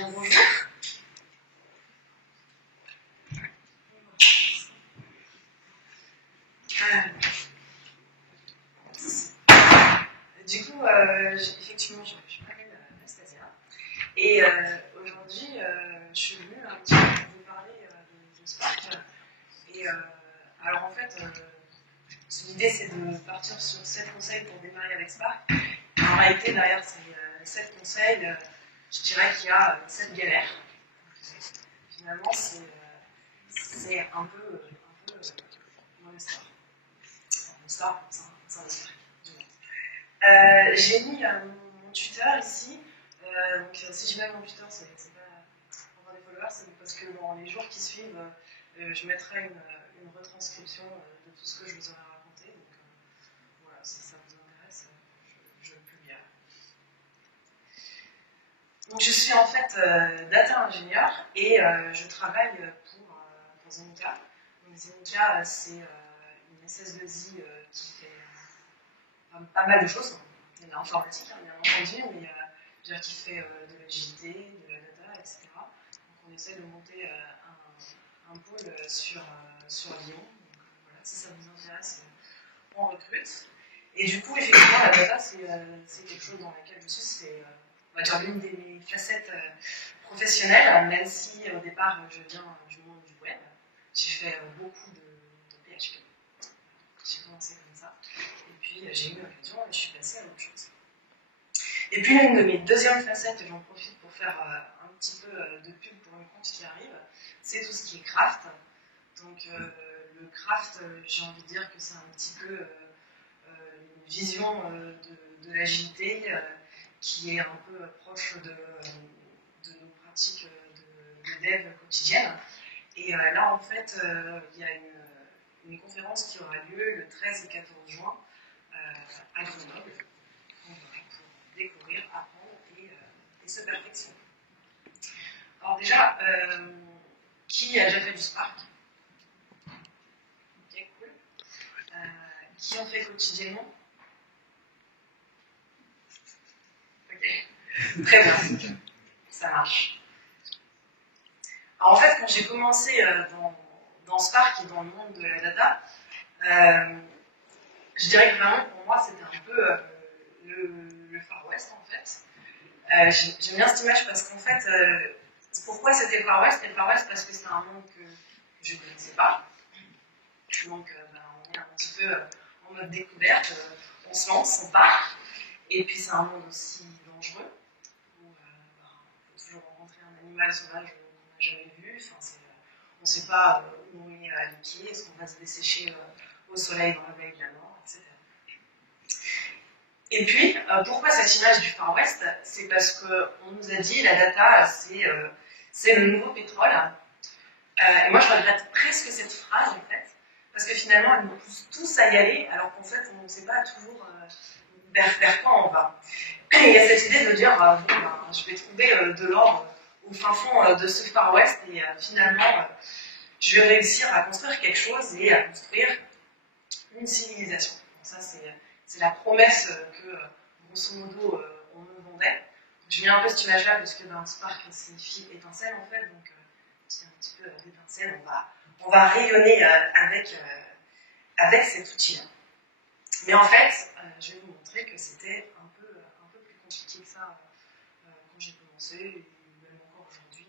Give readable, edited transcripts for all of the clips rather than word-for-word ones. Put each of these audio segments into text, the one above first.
Bien, bonjour. Du coup, effectivement, je m'appelle Anastasia. Et aujourd'hui, je suis venue un petit peu pour vous parler de Spark. Et alors, en fait, l'idée, c'est de partir sur 7 conseils pour démarrer avec Spark. En réalité, derrière ces 7 conseils, je dirais qu'il y a 7 galères. Finalement, c'est un peu mon histoire. Mon histoire, c'est un histoire. J'ai mis mon tuteur ici. Donc, si je mets mon tuteur, c'est pas pour avoir des followers, c'est parce que dans les jours qui suivent, je mettrai une retranscription de tout ce que je vous aurai raconté. Donc, voilà, si ça vous intéresse, je le publierai. Donc, je suis en fait data ingénieur et je travaille pour Zemuka. Donc, Zemuka, c'est une SS2I qui fait pas mal de choses. Il y a l'informatique, bien entendu, mais qui fait de l'agilité, de la data, etc. Donc, on essaie de monter un pôle sur Lyon. Donc, voilà, si ça vous intéresse, on recrute. Et du coup, effectivement, la data, c'est quelque chose dans laquelle je suis. C'est, on va dire, l'une de mes facettes professionnelles, même si au départ, je viens du monde du web. J'ai fait beaucoup de PHP. J'ai commencé comme ça. Et puis, j'ai eu l'occasion et je suis passée à autre chose. Et puis, l'une de mes deuxièmes facettes, j'en profite pour faire un petit peu de pub pour une compte qui arrive, c'est tout ce qui est craft. Donc, le craft, j'ai envie de dire que c'est un petit peu une vision de l'agilité qui est un peu proche de nos pratiques de dev quotidiennes. Et là, en fait, il y a une conférence qui aura lieu le 13 et 14 juin à Grenoble pour découvrir, apprendre et se perfectionner. Alors déjà, qui a déjà fait du Spark? Ok, cool. Qui en fait quotidiennement? Ok, très bien, ça marche. Alors en fait, quand j'ai commencé dans Spark et dans le monde de la data, je dirais que vraiment pour moi c'était un peu le Far West en fait. J'aime bien cette image parce qu'en fait, pourquoi c'était le Far West? Et le Far West parce que c'était un monde que je ne connaissais pas. Donc on est un petit peu en mode découverte, on se lance, on part. Et puis c'est un monde aussi dangereux, où il faut toujours rencontrer un animal sauvage qu'on n'a jamais vu. Enfin, on ne sait pas où on est les pieds, est-ce qu'on va se dessécher au soleil dans la vallée de la mort, etc. Et puis, pourquoi cette image du Far West? C'est parce qu'on nous a dit la data, c'est le nouveau pétrole. Et moi, je regrette presque cette phrase, en fait, parce que finalement, elle nous pousse tous à y aller, alors qu'en fait, on ne sait pas toujours vers quoi on va. Et il y a cette idée de dire, je vais trouver de l'or au fin fond de ce Far West, et finalement, je vais réussir à construire quelque chose et à construire une civilisation. Donc ça, c'est la promesse que, grosso modo, on nous vendait. Je mets un peu cette image-là parce que Spark signifie étincelle, en fait, donc c'est un petit peu d'étincelle, on va rayonner avec cet outil-là. Mais en fait, je vais vous montrer que c'était un peu plus compliqué que ça quand j'ai commencé, et même encore aujourd'hui,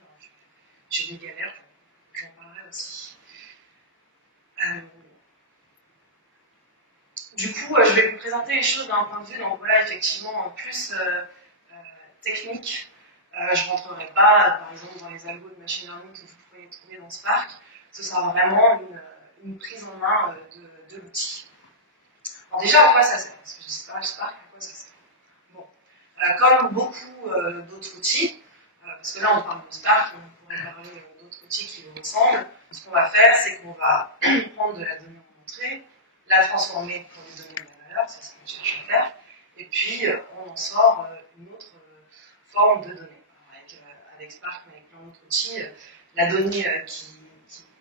j'ai des galères, j'en parlerai aussi. Du coup, je vais vous présenter les choses d'un point de vue, donc voilà, effectivement, plus technique. Je ne rentrerai pas, par exemple, dans les algos de machine learning que vous pouvez trouver dans Spark. Ce sera vraiment une prise en main de l'outil. Alors déjà, à quoi ça sert? Parce que je dis Spark, à quoi ça sert? Bon, comme beaucoup d'autres outils, parce que là on parle de Spark, on pourrait parler d'autres outils qui lui ressemblent, ce qu'on va faire, c'est qu'on va prendre de la donnée en entrée, la transformer pour lui donner de la valeur, c'est ce qu'on cherche à faire, et puis on en sort une autre forme de données. Avec Spark, mais avec plein d'autres outils, la donnée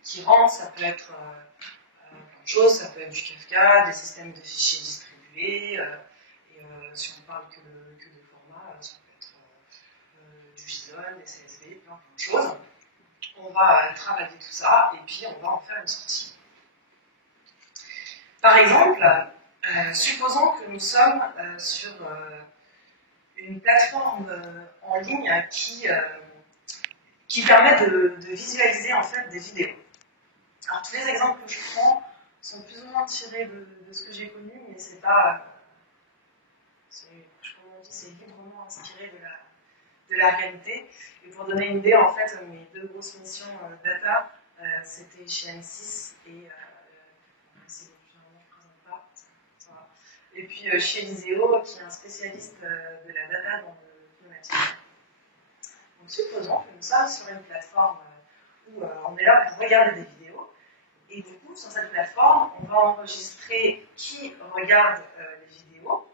qui rentre, ça peut être plein de choses, ça peut être du Kafka, des systèmes de fichiers distribués, et si on parle que de format, ça peut être du JSON, des CSV, plein de choses. On va travailler tout ça et puis on va en faire une sortie. Par exemple, supposons que nous sommes sur une plateforme en ligne qui permet de visualiser en fait des vidéos. Alors tous les exemples que je prends sont plus ou moins tirés de ce que j'ai connu, mais c'est pas, comme on dit, c'est librement inspiré de la réalité. Et pour donner une idée, en fait, mes deux grosses missions data, c'était chez M6 et et puis chez Viséo, qui est un spécialiste de la data dans le pneumatique. Donc supposons que nous sommes sur une plateforme où on est là pour regarder des vidéos, et du coup, sur cette plateforme, on va enregistrer qui regarde les vidéos,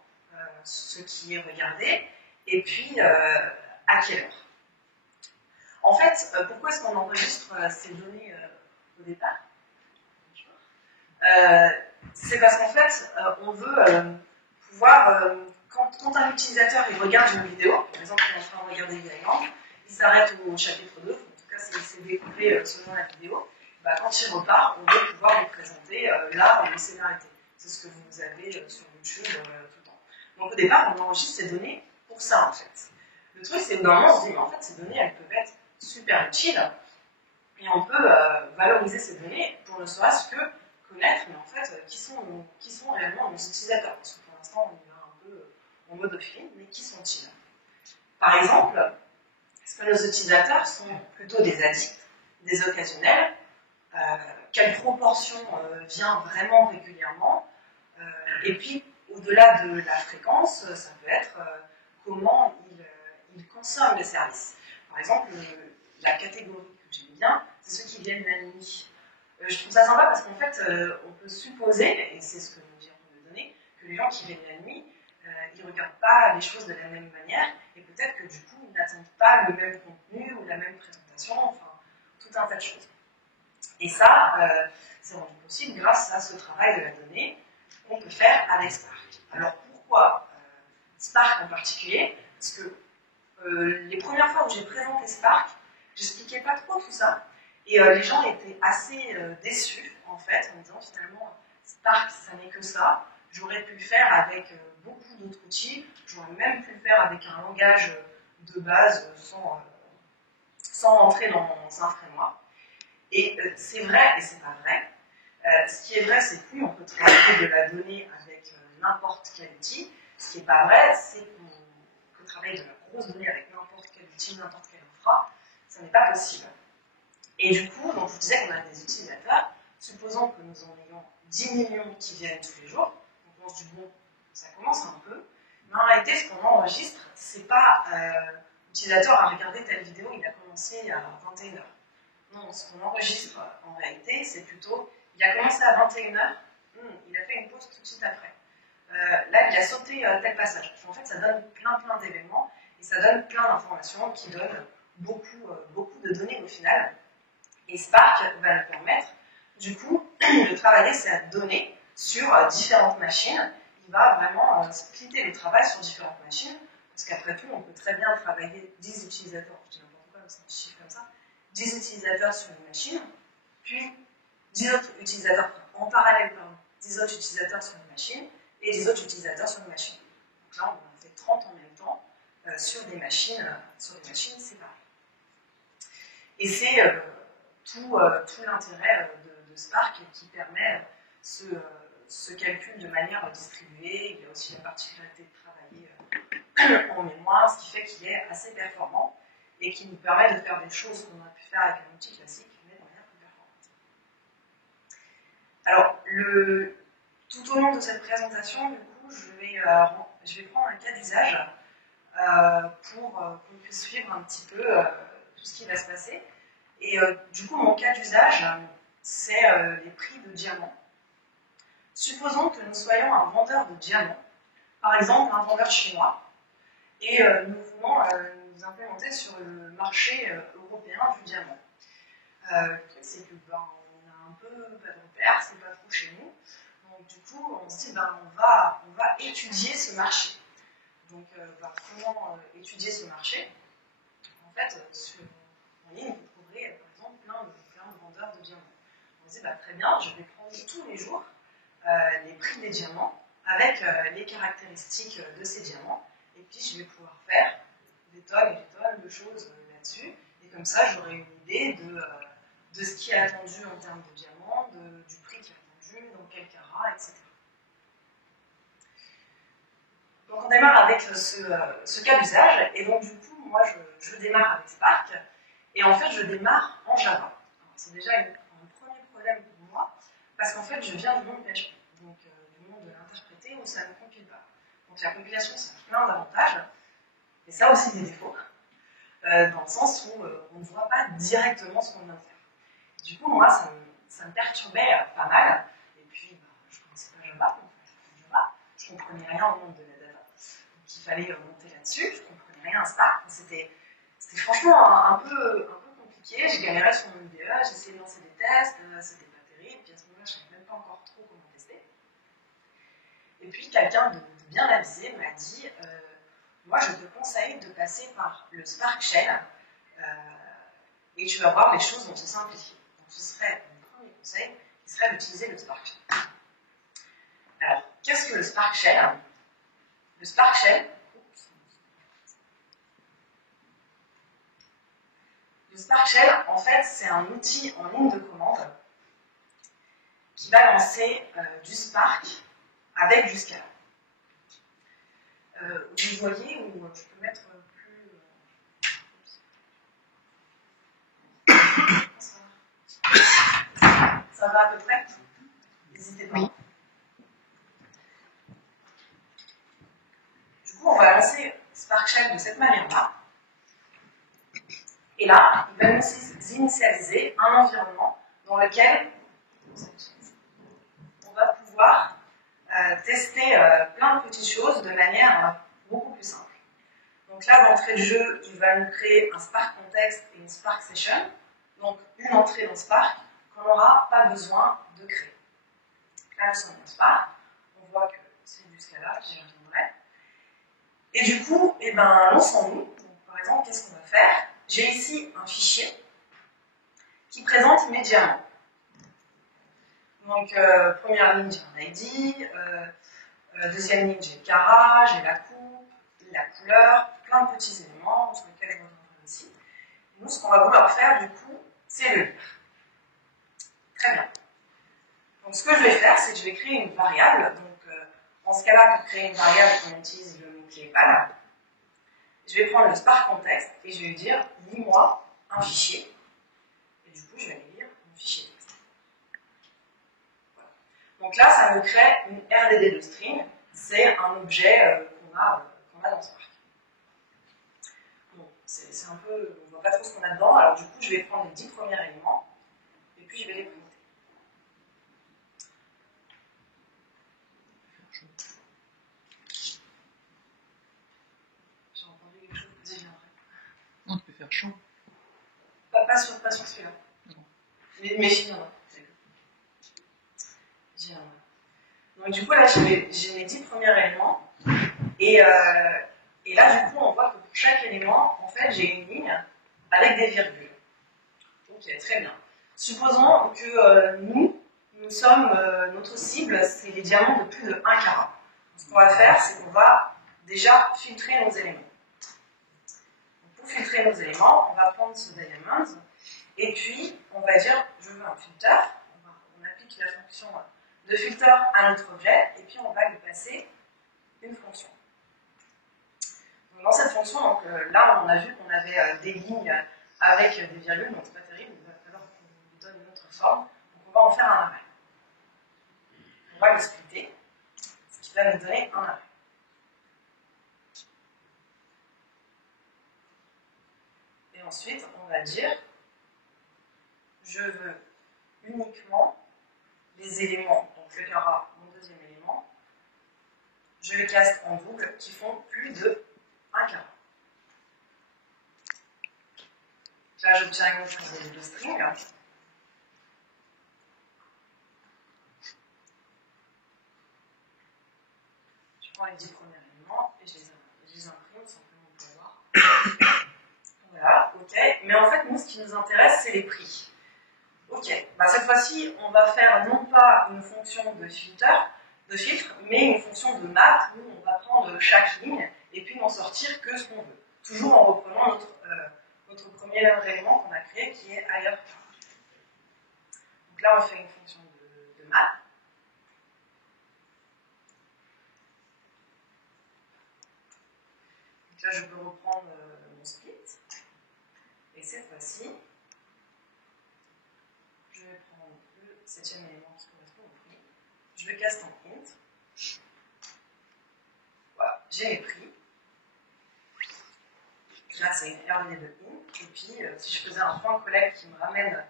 ce qui est regardé, et puis à quelle heure. En fait, pourquoi est-ce qu'on enregistre ces données au départ? C'est parce qu'en fait, on veut pouvoir, quand un utilisateur il regarde une vidéo, par exemple, il est en train de regarder Vialand, il s'arrête au chapitre 2, en tout cas c'est découpé selon la vidéo, bah, quand il repart, on veut pouvoir lui présenter là où il s'est arrêté. C'est ce que vous avez sur YouTube tout le temps. Donc au départ, on enregistre ces données pour ça en fait. Le truc, c'est que dans le moment, on se dit, mais en fait, ces données, elles peuvent être super utiles, et on peut valoriser ces données pour ne serait-ce que connaître, mais en fait, qui sont réellement nos utilisateurs. Parce que pour l'instant, on est un peu en mode offline, mais qui sont-ils? Par exemple, est-ce que nos utilisateurs sont plutôt des addicts, des occasionnels? Quelle proportion vient vraiment régulièrement? Et puis, au-delà de la fréquence, ça peut être comment ils consomment les services. Par exemple, la catégorie que j'aime bien, c'est ceux qui viennent la nuit. Je trouve ça sympa parce qu'en fait, on peut supposer, et c'est ce que nous dirons de donner, que les gens qui viennent la nuit, ils ne regardent pas les choses de la même manière, et peut-être que du coup, ils n'attendent pas le même contenu ou la même présentation, enfin, tout un tas de choses. Et ça, c'est rendu possible grâce à ce travail de la donnée qu'on peut faire avec Spark. Alors pourquoi Spark en particulier? Parce que les premières fois où j'ai présenté Spark, j'expliquais pas trop tout ça. Et les gens étaient assez déçus, en fait, en disant finalement, Spark, ça n'est que ça. J'aurais pu le faire avec beaucoup d'autres outils. J'aurais même pu le faire avec un langage de base sans rentrer dans un framework. Et c'est vrai et c'est pas vrai. Ce qui est vrai, c'est que oui, on peut travailler de la donnée avec n'importe quel outil. Ce qui n'est pas vrai, c'est qu'on peut travailler de la grosse donnée avec n'importe quel outil, n'importe quelle infra. Ça n'est pas possible. Et du coup, donc je vous disais qu'on a des utilisateurs. Supposons que nous en ayons 10 millions qui viennent tous les jours. Donc on se dit, bon, ça commence un peu. Mais en réalité, ce qu'on enregistre, c'est pas l'utilisateur a regardé telle vidéo, il a commencé à 21h. Non, ce qu'on enregistre en réalité, c'est plutôt, il a commencé à 21h, il a fait une pause tout de suite après. Là, il a sauté tel passage. En fait, ça donne plein d'événements et ça donne plein d'informations qui donnent beaucoup de données au final. Et Spark va nous permettre, du coup, de travailler cette donnée sur différentes machines. Il va vraiment splitter le travail sur différentes machines, parce qu'après tout, on peut très bien travailler 10 utilisateurs, je dis n'importe quoi, c'est un chiffre comme ça, 10 utilisateurs sur une machine, puis 10 autres utilisateurs en parallèle, 10 autres utilisateurs sur une machine, et 10 autres utilisateurs sur une machine. Donc là, on en fait 30 en même temps sur des machines séparées. Et c'est tout l'intérêt de Spark qui permet ce calcul de manière distribuée. Il y a aussi la particularité de travailler en mémoire, ce qui fait qu'il est assez performant et qui nous permet de faire des choses qu'on aurait pu faire avec un outil classique, mais de manière plus performante. Alors, tout au long de cette présentation, du coup, je vais prendre un cas d'usage pour qu'on puisse suivre un petit peu tout ce qui va se passer. Et du coup, mon cas d'usage, c'est les prix de diamants. Supposons que nous soyons un vendeur de diamants, par exemple un vendeur chinois, et nous voulons nous implémenter sur le marché européen du diamant. Le truc, c'est que on a un peu pas de repères, c'est pas trop chez nous. Donc du coup, on se dit, on va étudier ce marché. Donc, comment étudier ce marché? En fait, en ligne, vous trouverez, par exemple, plein de vendeurs de diamants. On dit, très bien, je vais prendre tous les jours les prix des diamants avec les caractéristiques de ces diamants, et puis je vais pouvoir faire des tonnes et des tonnes de choses là-dessus, et comme ça, j'aurai une idée de ce qui est attendu en termes de diamants, du prix qui est attendu, dans quel carat, etc. Donc on démarre avec ce cas d'usage, et donc du coup, moi je démarre avec Spark, et en fait je démarre en Java. C'est déjà un premier problème pour moi, parce qu'en fait je viens du monde PHP, donc du monde de l'interpréter où ça ne compile pas. Donc la compilation, ça a plein d'avantages, et ça a aussi des défauts, dans le sens où on ne voit pas directement ce qu'on vient de faire. Du coup, moi, ça me perturbait pas mal, et puis je ne connaissais pas Java, je ne comprenais rien au monde de la data. Donc il fallait monter là-dessus, je ne comprenais rien à Spark. C'était franchement un peu compliqué. J'ai galéré sur mon IDE, j'ai essayé de lancer des tests, c'était pas terrible. Puis à ce moment-là, je ne savais même pas encore trop comment tester. Et puis quelqu'un de bien avisé m'a dit moi, je te conseille de passer par le Spark Shell et tu vas voir, les choses vont se simplifier. Donc ce serait mon premier conseil, qui serait d'utiliser le Spark Shell. Alors, qu'est-ce que le Spark Shell? Le Spark Shell, en fait, c'est un outil en ligne de commande qui va lancer du Spark avec du Scala. Vous voyez, ou je peux mettre plus... Ça va à peu près? N'hésitez pas. Oui. Du coup, on va lancer Spark Shell de cette manière-là. Et là, il va nous initialiser un environnement dans lequel on va pouvoir tester plein de petites choses de manière beaucoup plus simple. Donc là, d'entrée de jeu, il va nous créer un Spark Context et une Spark Session. Donc une entrée dans Spark qu'on n'aura pas besoin de créer. Là, nous sommes dans Spark. On voit que c'est du Scala, j'y reviendrai. Et du coup, lançons-nous. Par exemple, qu'est-ce qu'on va faire? J'ai ici un fichier qui présente mes diamants. Donc, première ligne, j'ai un ID. Deuxième ligne, j'ai le carat, j'ai la coupe, la couleur, plein de petits éléments sur lesquels je reviendrai ici. Nous, ce qu'on va vouloir faire, du coup, c'est le lire. Très bien. Donc, ce que je vais faire, c'est que je vais créer une variable. Donc, en ce cas-là, pour créer une variable, on utilise le mot-clé val. Je vais prendre le Spark Context et je vais lui dire, lis-moi un fichier. Et du coup, je vais aller lire mon fichier texte. Voilà. Donc là, ça me crée une RDD de string. C'est un objet qu'on a dans Spark. Bon, c'est un peu, on ne voit pas trop ce qu'on a dedans. Alors du coup, je vais prendre les 10 premiers éléments et puis je vais les présenter. J'ai entendu quelque chose que j'y viendrai. On peut faire chaud. Pas sur celui-là. Mais j'y viendrai. Donc du coup, là, j'ai mes 10 premiers éléments. Et là, du coup, on voit que pour chaque élément, en fait, j'ai une ligne avec des virgules. Ok, très bien. Supposons que nous sommes, notre cible, c'est les diamants de plus de 1 carat. Ce qu'on va faire, c'est qu'on va déjà filtrer nos éléments. Donc, pour filtrer nos éléments, on va prendre ce diamond, et puis on va dire, je veux un filter. On applique la fonction de filter à notre objet, et puis on va lui passer une fonction. Donc, dans cette fonction, donc, là, on a vu qu'on avait des lignes avec des virgules, donc c'est pas terrible, il va falloir qu'on lui donne une autre forme, donc on va en faire un array. On va le splitter, ce qui va nous donner un array. Et ensuite, on va dire, je veux uniquement les éléments, donc le carat, mon deuxième élément, je les casse en double qui font plus de 1 carat. Là, j'obtiens une autre de string. Je prends les 10 premiers éléments et je les imprime simplement pour voir. Voilà. Ok, mais en fait, nous, ce qui nous intéresse, c'est les prix. Ok, bah, cette fois-ci, on va faire non pas une fonction de filtre, mais une fonction de map où on va prendre chaque ligne et puis n'en sortir que ce qu'on veut. Toujours en reprenant notre premier élément qu'on a créé qui est ailleurs. Donc là, on fait une fonction de map. Donc là, je peux reprendre mon split. Et cette fois-ci, je vais prendre le 7e élément qui correspond au prix. Je le casse en int. Voilà, j'ai mes prix. Là, c'est une RD de int. Et puis, si je faisais un point collect qui me ramène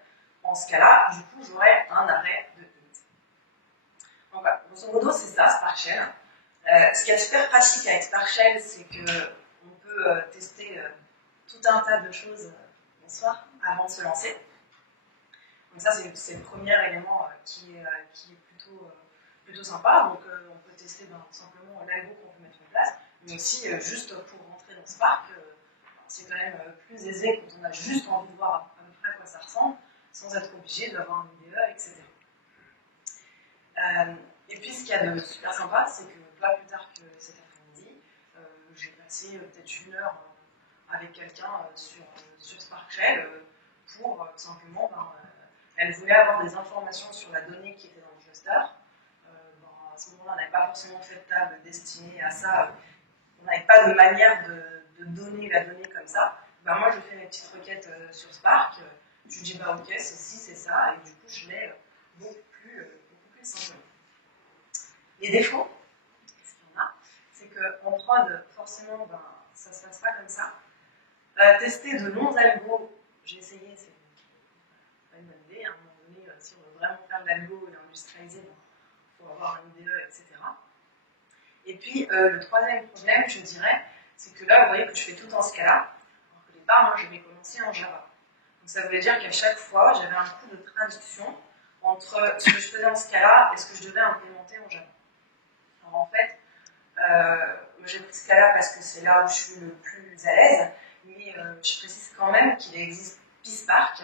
en ce cas-là, du coup, j'aurais un arrêt de int. Donc voilà, grosso modo, c'est ça, Spark Shell. Ce qui est super pratique avec Spark Shell, c'est qu'on peut tester tout un tas de choses avant de se lancer. Donc ça, c'est le premier élément qui est plutôt sympa. Donc on peut tester simplement l'algo qu'on peut mettre en place, mais aussi juste pour rentrer dans Spark, c'est quand même plus aisé quand on a juste envie de voir à peu près à quoi ça ressemble, sans être obligé d'avoir une IDE, etc. Et puis ce qu'il y a de super sympa, c'est que pas plus tard que cet après-midi, j'ai passé peut-être une heure avec quelqu'un sur Spark Shell pour simplement, elle voulait avoir des informations sur la donnée qui était dans le cluster. À ce moment-là, on n'avait pas forcément fait de table destinée à ça. On n'avait pas de manière de donner la donnée comme ça. Moi, je fais mes petites requêtes sur Spark. Je lui dis, ok, c'est ci, c'est ça. Et du coup, je l'ai beaucoup plus simplement. Les défauts, ce qu'il y en a, c'est qu'en prod, forcément, ça ne se passe pas comme ça. Tester de longs algos, j'ai essayé, c'est pas une bonne idée. À un moment donné, si on veut vraiment faire de l'algo et l'industrialiser, il faut avoir un IDE, etc. Et puis, le troisième problème, je dirais, c'est que là, vous voyez que je fais tout en Scala. Alors qu'au départ, moi, je vais commencer en Java. Donc, ça voulait dire qu'à chaque fois, j'avais un coup de traduction entre ce que je faisais en Scala et ce que je devais implémenter en Java. Alors, en fait, j'ai pris Scala parce que c'est là où je suis le plus à l'aise, mais je précise quand même qu'il existe PySpark,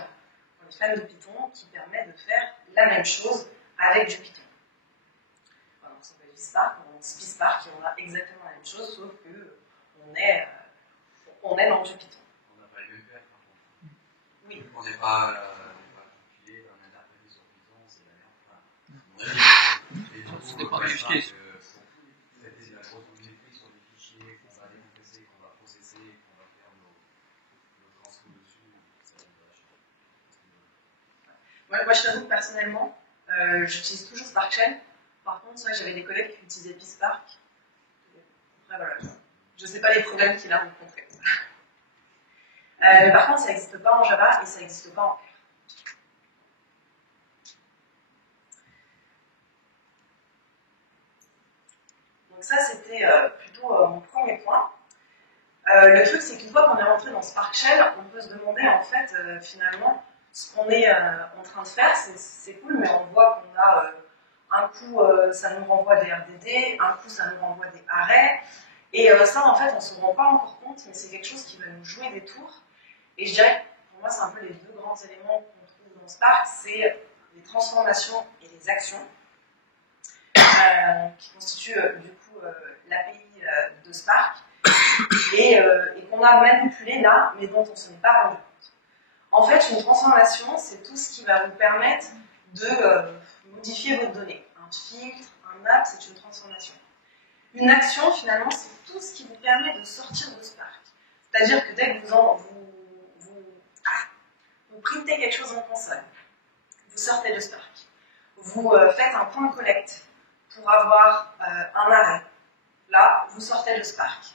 pour les fans de Python, qui permet de faire la même chose avec du Python. Voilà, on s'appelle PySpark, on dit PySpark et on a exactement la même chose, sauf qu'on est dans du Python. On n'a pas les mêmes pertes, par contre. Oui. On n'est pas compilé, on a interprété sur Python, c'est la merde. Ça dépend du use case. La grosse volumétrie sur des fichiers qu'on va décompresser, qu'on va processer, qu'on va faire nos transfos dessus, ça va être vachement. Moi, je t'avoue que personnellement, j'utilise toujours Spark Shell. Par contre, j'avais des collègues qui utilisaient PySpark. Après, voilà, je ne sais pas les problèmes qu'il a rencontrés. Par contre, ça n'existe pas en Java et ça n'existe pas en R. Donc ça, c'était plutôt mon premier point. Le truc, c'est qu'une fois qu'on est rentré dans Spark Shell, on peut se demander, en fait, finalement, ce qu'on est en train de faire, c'est cool, mais on voit qu'on a un coup, ça nous renvoie des RDD, un coup, ça nous renvoie des arrêts. Et ça, en fait, on ne se rend pas encore compte, mais c'est quelque chose qui va nous jouer des tours. Et je dirais, pour moi, c'est un peu les deux grands éléments qu'on trouve dans Spark, c'est les transformations et les actions, qui constituent du coup l'API de Spark, et qu'on a manipulé là, mais dont on ne s'en est pas rendu compte. En fait, une transformation, c'est tout ce qui va vous permettre de modifier votre donnée. Un filtre, un map, c'est une transformation. Une action, finalement, c'est tout ce qui vous permet de sortir de Spark. C'est-à-dire que dès que vous printez quelque chose en console, vous sortez de Spark. Vous faites un point collect pour avoir un arrêt. Là, vous sortez de Spark.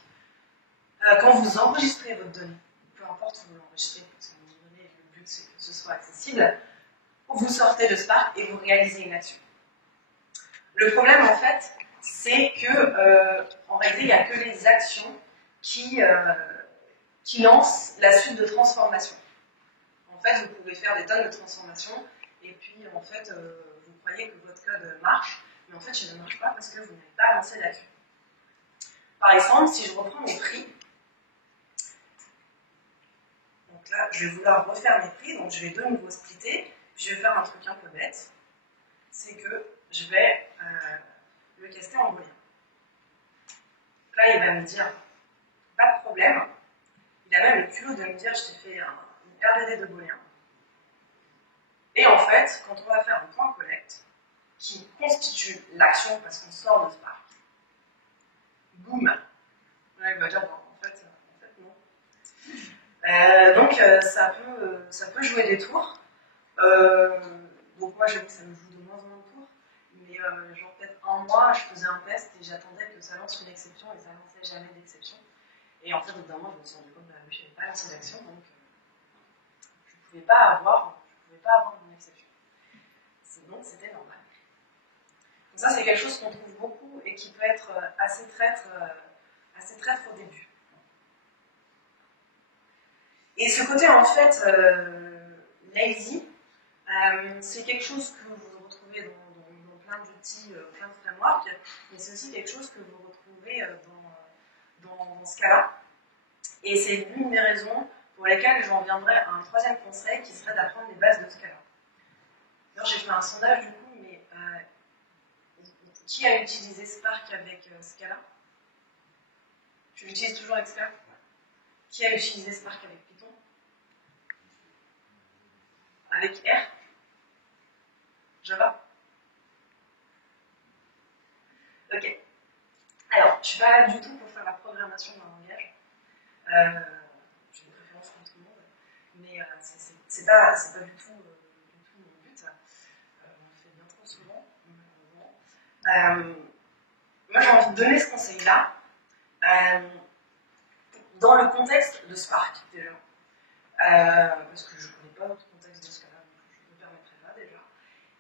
Quand vous enregistrez votre donnée, peu importe où vous l'enregistrez, parce que votre donnée, le but c'est que ce soit accessible, vous sortez de Spark et vous réalisez une action. Le problème, en fait, c'est que, en réalité, il n'y a que les actions qui lancent la suite de transformation. En fait, vous pouvez faire des tonnes de transformations, et puis, en fait, vous croyez que votre code marche, mais en fait, il ne marche pas parce que vous n'avez pas lancé la queue. Par exemple, si je reprends mes prix, donc Donc là, je vais vouloir refaire mes prix, donc je vais de nouveau splitter, puis je vais faire un truc un peu bête, c'est que je vais le caster en booléen. Là, il va me dire, pas de problème, il a même le culot de me dire, je t'ai fait une RDD de booléen. Et en fait, quand on va faire un point collect, qui constitue l'action parce qu'on sort de Spark, boum, là, il va dire, bon, en fait non. Donc ça peut jouer des tours. Donc moi j'avoue que ça me joue de moins en moins de tours. Mais genre peut-être un mois, je faisais un test et j'attendais que ça lance une exception et ça lançait jamais d'exception. Et en fait, au bout d'un moment, je me suis rendu compte que je n'avais pas lancé d'action, donc je ne pouvais pas avoir mon exception. Donc c'était normal. Donc ça c'est quelque chose qu'on trouve beaucoup et qui peut être assez traître au début. Et ce côté en fait lazy, c'est quelque chose que vous retrouvez dans plein d'outils, plein de frameworks, mais c'est aussi quelque chose que vous retrouvez dans Scala. Et c'est l'une des raisons pour lesquelles j'en viendrai à un troisième conseil qui serait d'apprendre les bases de Scala. Alors j'ai fait un sondage du coup, mais qui a utilisé Spark avec Scala? Je l'utilise toujours avec Scala. Qui a utilisé Spark avec Python? Avec R? Java? Ok. Alors, je ne suis pas là du tout pour faire la programmation d'un langage. J'ai une préférence pour tout le monde, mais c'est pas du tout mon but. On le fait bien trop souvent. Moi, j'ai envie de donner ce conseil-là dans le contexte de Spark, déjà. Parce que je ne connais pas d'autre contexte de Scala, donc je ne me permettrai pas déjà.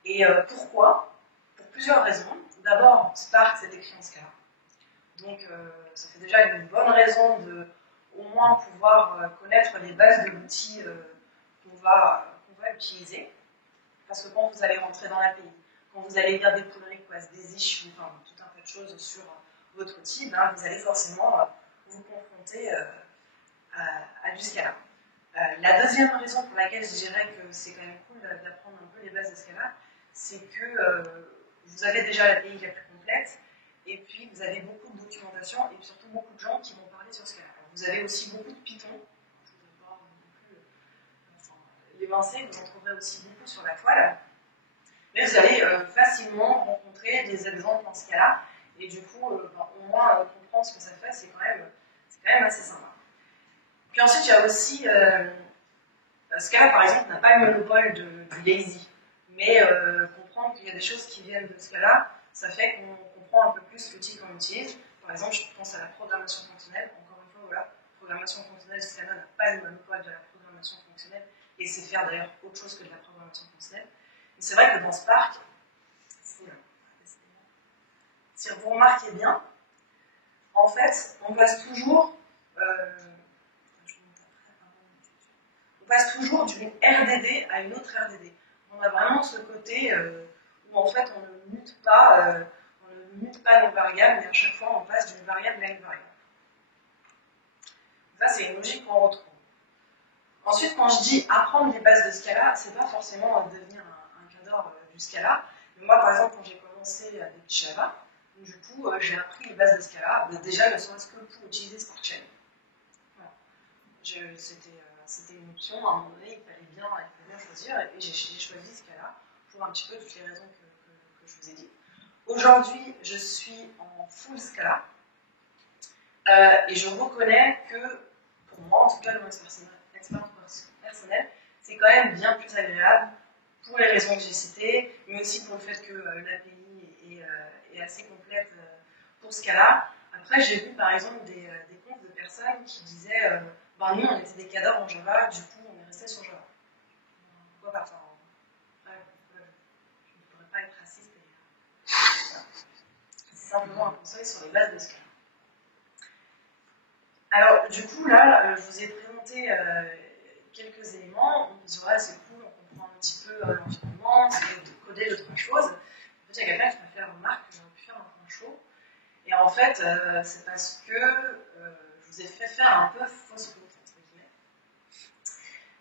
Et pourquoi? Pour plusieurs raisons. D'abord, Spark, c'est écrit en Scala. Donc, ça fait déjà une bonne raison de au moins pouvoir connaître les bases de l'outil qu'on va utiliser. Parce que quand vous allez rentrer dans l'API, quand vous allez lire des pull requests, des issues, enfin tout un tas de choses sur votre outil, ben, vous allez forcément vous confronter à du Scala. La deuxième raison pour laquelle je dirais que c'est quand même cool d'apprendre un peu les bases de Scala, c'est que vous avez déjà l'API la plus complète, et puis vous avez beaucoup de documentation, et puis surtout beaucoup de gens qui vont parler sur Scala. Alors, vous avez aussi beaucoup de Python, je ne vais pas non plus l'évincer, vous en trouverez aussi beaucoup sur la toile, mais vous allez facilement rencontrer des exemples en Scala, et du coup, au moins comprendre ce que ça fait, c'est quand même assez sympa. Puis ensuite, il y a aussi Scala, par exemple, n'a pas le monopole du lazy, mais comprendre qu'il y a des choses qui viennent de Scala, ça fait qu'on comprend un peu plus l'outil qu'on utilise. Par exemple, je pense à la programmation fonctionnelle. Encore une fois, voilà, programmation fonctionnelle, Scala n'a pas le monopole de la programmation fonctionnelle, et c'est faire d'ailleurs autre chose que de la programmation fonctionnelle. Et c'est vrai que dans Spark, si vous remarquez bien, en fait, on passe toujours d'une RDD à une autre RDD. On a vraiment ce côté où en fait on ne mute pas nos variables, mais à chaque fois on passe d'une variable à une variable. Ça c'est une logique qu'on retrouve. Ensuite, quand je dis apprendre les bases de Scala, c'est pas forcément devenir un cadre du Scala. Mais moi par exemple, quand j'ai commencé avec Java, du coup j'ai appris les bases de Scala, déjà ne serait-ce que pour utiliser SparkChain. Voilà. C'était une option, à un moment donné, il fallait bien choisir, et j'ai choisi Scala pour un petit peu toutes les raisons que je vous ai dit. Aujourd'hui, je suis en full Scala, et je reconnais que, pour moi, en tout cas, dans mon expérience personnelle, c'est quand même bien plus agréable pour les raisons que j'ai citées, mais aussi pour le fait que l'API est assez complète pour Scala. Après, j'ai vu par exemple des comptes de personnes qui disaient ben, nous, on était des cadres en Java, du coup, on est resté sur Java. Pourquoi pas? Enfin, je ne pourrais pas être raciste. C'est simplement un conseil sur les bases de Scala. Alors, du coup, là, je vous ai présenté quelques éléments. On se dit, ouais, c'est cool, on comprend un petit peu l'environnement, c'est de coder 2-3 choses. En fait, il y a quelqu'un qui m'a fait la remarque que j'aurais pu faire un point chaud. Et en fait, c'est parce que je vous ai fait faire un peu fausse route, entre guillemets.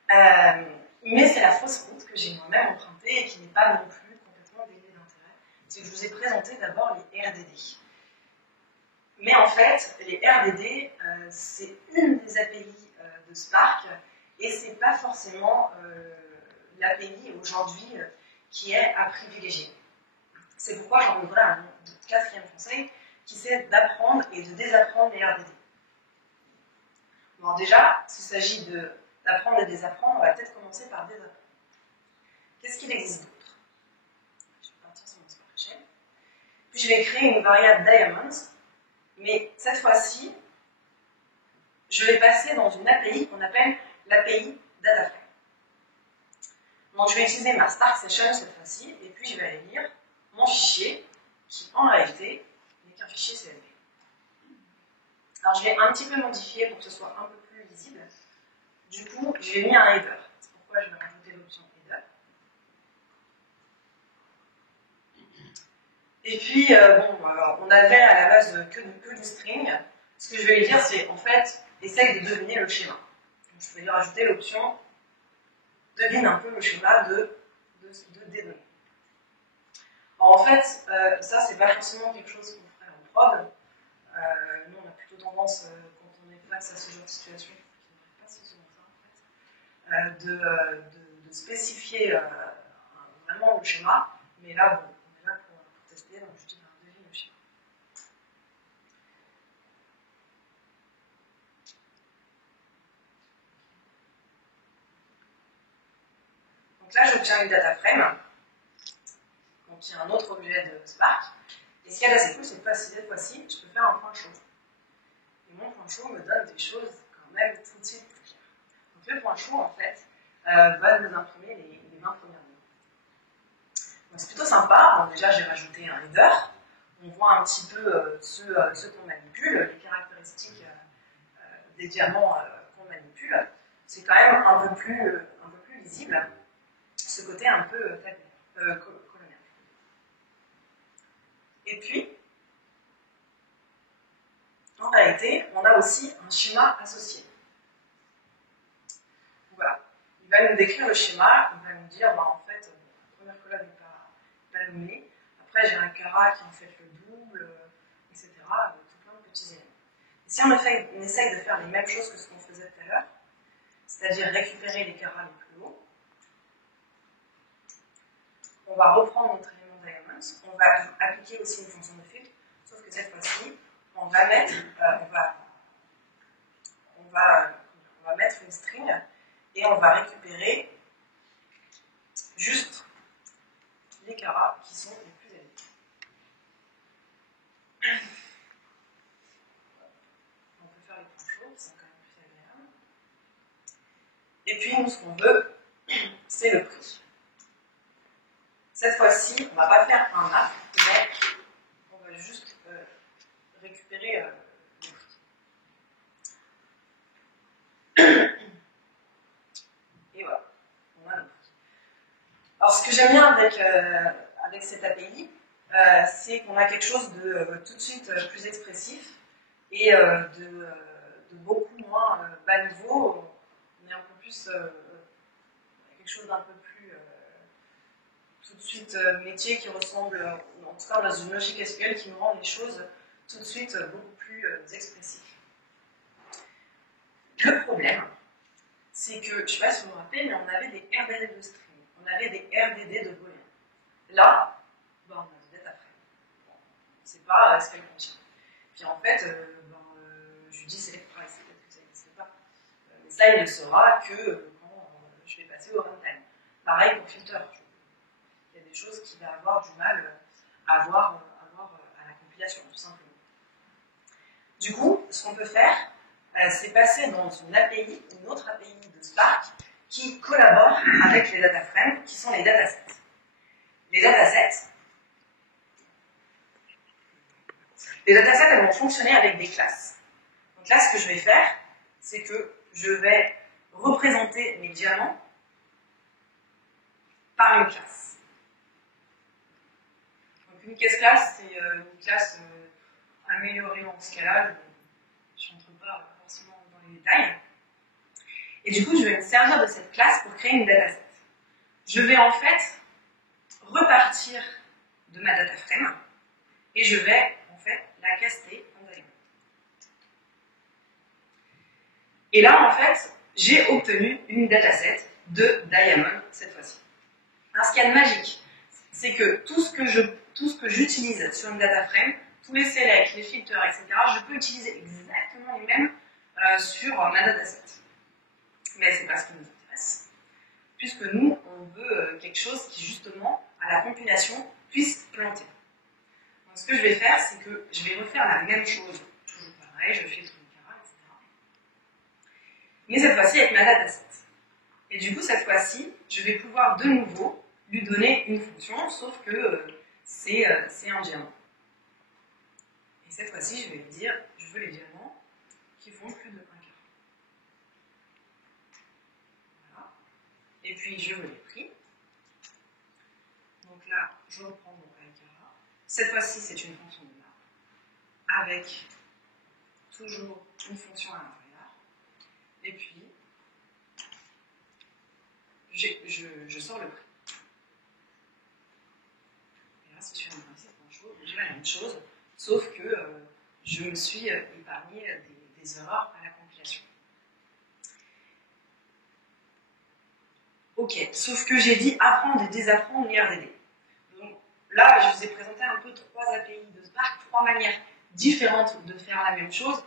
Mais c'est la fausse route que j'ai moi-même empruntée et qui n'est pas non plus complètement dénuée d'intérêt. C'est que je vous ai présenté d'abord les RDD. Mais en fait, les RDD, c'est une des API de Spark et c'est pas forcément l'API aujourd'hui qui est à privilégier. C'est pourquoi j'en voudrais un quatrième conseil qui c'est d'apprendre et de désapprendre les RDD. Bon, déjà, s'il s'agit d'apprendre et de désapprendre, on va peut-être commencer par désapprendre. Qu'est-ce qu'il existe d'autre? Je vais partir sur mon Spark. Puis je vais créer une variable diamonds, mais cette fois-ci, je vais passer dans une API qu'on appelle l'API DataFrame. Donc je vais utiliser ma Spark Session cette fois-ci, et puis je vais aller lire mon fichier, qui en réalité n'est qu'un fichier CSV. Alors je vais un petit peu modifier pour que ce soit un peu plus lisible. Du coup, j'ai mis un header. C'est pourquoi je vais rajouter l'option header. Et puis, on avait à la base que du string. Ce que je vais lui dire, c'est en fait, essaye de deviner le schéma. Donc, je vais lui rajouter l'option devine un peu le schéma des données. Alors en fait, ça, c'est pas forcément quelque chose qu'on ferait en prod. Nous, on a plutôt tendance, quand on est face à ce genre de situation, qui n'arrive pas si souvent ça, en fait, de spécifier vraiment le schéma. Mais là, bon, on est là pour tester, donc je dis devine le schéma. Donc là, j'obtiens une data frame, donc il y a un autre objet de Spark. Et ce qu'il y a d'assez cool, c'est que cette fois-ci, je peux faire un point chaud. Et mon point chaud me donne des choses quand même tout de suite plus claires. Donc le point chaud, en fait, va nous imprimer les 20 premières lignes. Donc c'est plutôt sympa. Donc déjà, j'ai rajouté un header. On voit un petit peu ce qu'on manipule, les caractéristiques des diamants qu'on manipule. C'est quand même un peu plus lisible, ce côté un peu colonial. Et puis, en réalité, on a aussi un schéma associé. Voilà. Il va nous décrire le schéma, il va nous dire, en fait, la première colonne n'est pas nommée. Après, j'ai un carat qui en fait le double, etc. Tout plein de petits éléments. Et si on essaye de faire les mêmes choses que ce qu'on faisait tout à l'heure, c'est-à-dire récupérer les carats les plus hauts, on va reprendre notre élément diamonds, on va appliquer aussi une fonction de filtre, sauf que cette fois-ci, on va mettre une string et on va récupérer juste les carats qui sont les plus élevés. On peut faire les points chauds, c'est quand même plus agréable. Et puis nous, ce qu'on veut, c'est le prix. Cette fois-ci, on ne va pas faire un map, mais on va juste récupérer le prix. Et voilà, on a le prix. Alors, ce que j'aime bien avec cette API, c'est qu'on a quelque chose de tout de suite plus expressif et de beaucoup moins bas niveau. On est un peu plus quelque chose d'un peu plus tout de suite métier qui ressemble, en tout cas dans une logique SQL qui nous rend les choses tout de suite beaucoup plus expressives. Le problème, c'est que, je ne sais pas si vous vous rappelez, mais on avait des RDD de string, on avait des RDD de volume. Là, on a des data frames. Bon, on ne sait pas ce qu'elle contient. Puis en fait, je lui dis select price, peut-être que ça n'existe pas. Mais ça, il ne sera que quand je vais passer au runtime. Pareil pour filter. Il y a des choses qu'il va avoir du mal à voir à la compilation, tout simplement. Du coup, ce qu'on peut faire, c'est passer dans une autre API de Spark qui collabore avec les data frames, qui sont les datasets. Les datasets, elles vont fonctionner avec des classes. Donc là, ce que je vais faire, c'est que je vais représenter mes diamants par une classe. Donc une caisse classe, c'est une classe améliorée en scalable. Je n'entre pas forcément dans les détails. Et du coup, je vais me servir de cette classe pour créer une dataset. Je vais en fait repartir de ma data frame et je vais en fait la caster en Diamond. Et là, en fait, j'ai obtenu une dataset de Diamond cette fois-ci. Alors, ce qu'il y a de magique, c'est que tout ce que j'utilise sur une data frame, tous les selects, les filters, etc., je peux utiliser exactement les mêmes sur ma dataset. Mais c'est pas ce qui nous intéresse, puisque nous, on veut quelque chose qui, justement, à la compilation, puisse planter. Donc, ce que je vais faire, c'est que je vais refaire la même chose, toujours pareil, je filtre le cara, etc. Mais cette fois-ci avec ma dataset. Et du coup, cette fois-ci, je vais pouvoir de nouveau lui donner une fonction, sauf que c'est un diamant. Et cette fois-ci, je vais lui dire, je veux les diamants qui font plus de 1 quart. Voilà. Et puis, je veux les prix. Donc là, je reprends mon cara. Cette fois-ci, c'est une fonction de map, avec toujours une fonction à l'intérieur. Et puis, je sors le prix. Et là, c'est sur un principe j'ai la même chose, sauf que je me suis épargné des erreurs à la compilation. Ok, sauf que j'ai dit apprendre et désapprendre l'IRDD. Donc là, je vous ai présenté un peu 3 API de Spark, 3 manières différentes de faire la même chose,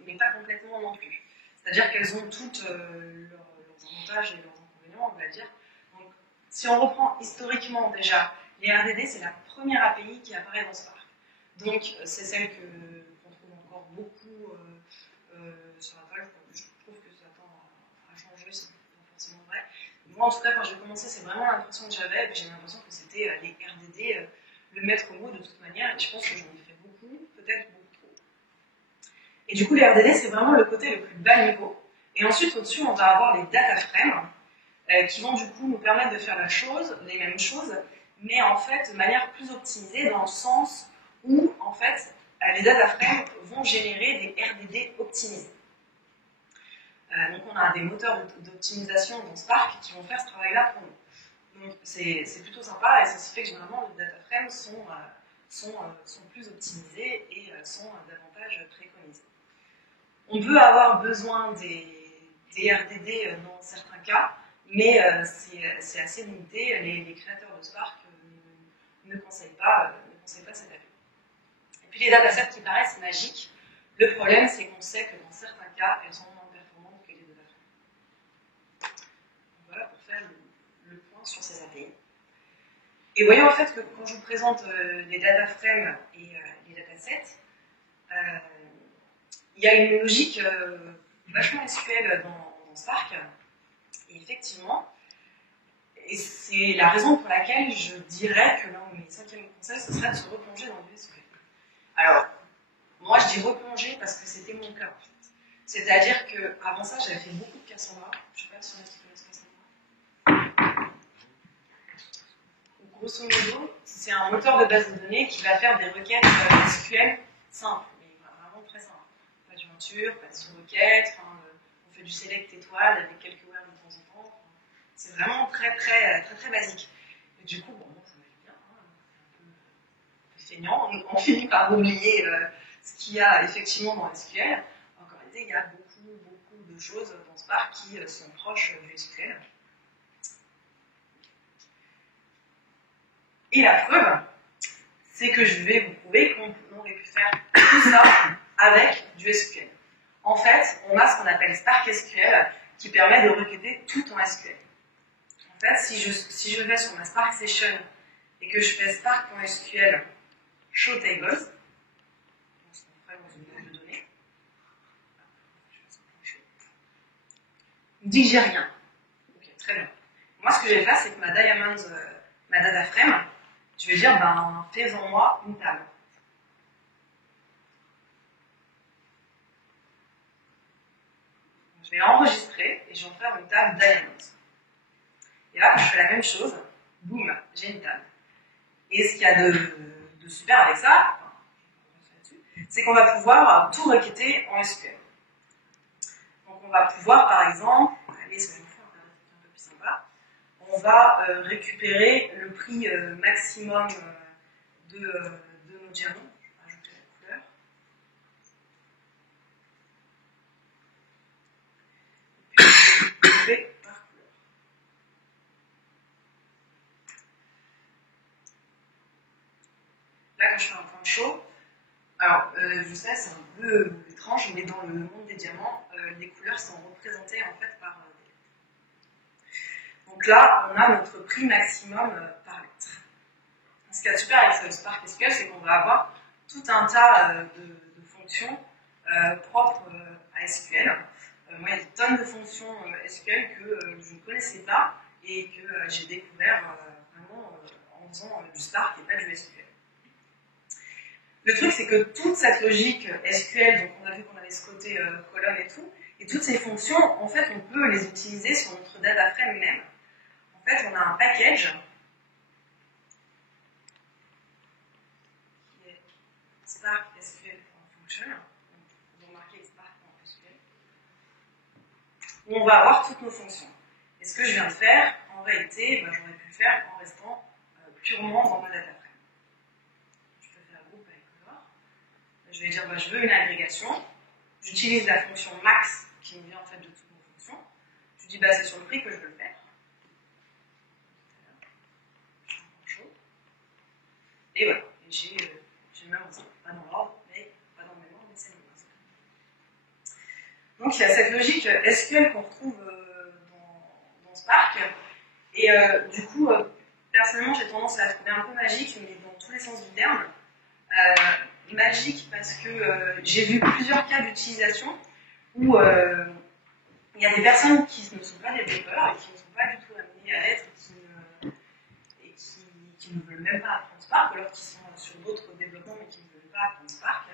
mais pas complètement non plus. C'est-à-dire qu'elles ont toutes leurs avantages et leurs inconvénients, on va dire. Donc, si on reprend historiquement déjà, l'IRDD, c'est la première API qui apparaît dans Spark. Donc, c'est celle qu'on trouve encore beaucoup sur la toile. Je trouve que ça tend à changer, c'est pas forcément vrai. Moi, en tout cas, quand j'ai commencé, c'est vraiment l'impression que j'avais, et puis j'ai l'impression que c'était les RDD, le maître mot de toute manière, et je pense que j'en ai fait beaucoup, peut-être beaucoup trop. Et du coup, les RDD, c'est vraiment le côté le plus bas niveau. Et ensuite, au-dessus, on va avoir les data frames, qui vont du coup nous permettre de faire les mêmes choses, mais en fait, de manière plus optimisée, dans le sens où, en fait, les data frames vont générer des RDD optimisés. Donc on a des moteurs d'optimisation dans Spark qui vont faire ce travail-là pour nous. Donc c'est plutôt sympa, et ça fait que généralement les data frames sont plus optimisés et sont davantage préconisés. On peut avoir besoin des RDD dans certains cas, mais c'est assez limité. Les créateurs de Spark ne conseillent pas cette API. Et puis les datasets qui paraissent magiques, le problème c'est qu'on sait que dans certains cas, elles sont moins performantes que les data frames. Voilà pour faire le point sur ces API. Et voyons en fait que quand je vous présente les data frames et les datasets, il y a une logique vachement SQL dans Spark. Et effectivement, et c'est la raison pour laquelle je dirais que l'un de mes 5e conseils, ce serait de se replonger dans du SQL. Alors, moi je dis replonger parce que c'était mon cas en fait. C'est-à-dire qu'avant ça, j'avais fait beaucoup de Cassandra. Je ne sais pas si on a qui connaissent Cassandra. Grosso modo, c'est un moteur de base de données qui va faire des requêtes SQL simples, mais vraiment très simples. Pas de jointure, pas de sous-requête, on fait du select étoile avec quelques where de temps en temps. C'est vraiment très basique. Et du coup, bon, ça m'allait bien, c'est un peu feignant. On finit par oublier ce qu'il y a effectivement dans SQL. En réalité, il y a beaucoup de choses dans Spark qui sont proches du SQL. Et la preuve, c'est que je vais vous prouver qu'on aurait pu faire tout ça avec du SQL. En fait, on a ce qu'on appelle Spark SQL qui permet de requêter tout en SQL. En fait, si je vais sur ma Spark Session et que je fais Spark.SQL show tables, donc ce qu'on ferait dans une base de données, il me dit que j'ai rien. Ok, très bien. Moi, ce que je vais faire, c'est que ma Diamond, ma data frame, je vais dire, fais-en moi une table. Je vais l'enregistrer et je vais en faire une table Diamond. Et là, quand je fais la même chose, boum, j'ai une table. Et ce qu'il y a de super avec ça, c'est qu'on va pouvoir tout requêter en SQL. Donc on va pouvoir, par exemple, allez, ça nous fait un peu plus sympa. On va récupérer le prix maximum de nos diamants. Je vais rajouter la couleur. Et puis, on fait par couleur. Là, quand je fais un point chaud, alors, je sais, c'est un peu étrange, mais dans le monde des diamants, les couleurs sont représentées en fait par donc là, on a notre prix maximum par lettre. Ce qui est super avec ce Spark SQL, c'est qu'on va avoir tout un tas de fonctions propres à SQL. Moi, il y a des tonnes de fonctions SQL que je ne connaissais pas et que j'ai découvert vraiment en faisant du Spark et pas du SQL. Le truc, c'est que toute cette logique SQL, donc on a vu qu'on avait ce côté colonne et tout, et toutes ces fonctions, en fait, on peut les utiliser sur notre data frame même. En fait, on a un package qui est Spark SQL.function, vous remarquez Spark.SQL, où on va avoir toutes nos fonctions. Et ce que je viens de faire, en réalité, j'aurais pu le faire en restant purement dans ma data frame. Je peux faire groupe avec color. Je vais dire, je veux une agrégation. J'utilise la fonction max qui me vient en fait de toutes nos fonctions. Je dis, c'est sur le prix que je veux le faire. Et voilà, j'ai le même ensemble. Pas dans l'ordre, mais pas dans le même ordre, mais c'est le même ensemble. Donc il y a cette logique SQL qu'on retrouve dans Spark. Et du coup, personnellement, j'ai tendance à la trouver un peu magique, mais dans tous les sens du terme. Magique parce que j'ai vu plusieurs cas d'utilisation où il y a des personnes qui ne sont pas développeurs et qui ne sont pas du tout amenées à l'être et qui ne veulent même pas apprendre Spark, ou alors qui sont sur d'autres développements mais qui ne veulent pas apprendre Spark,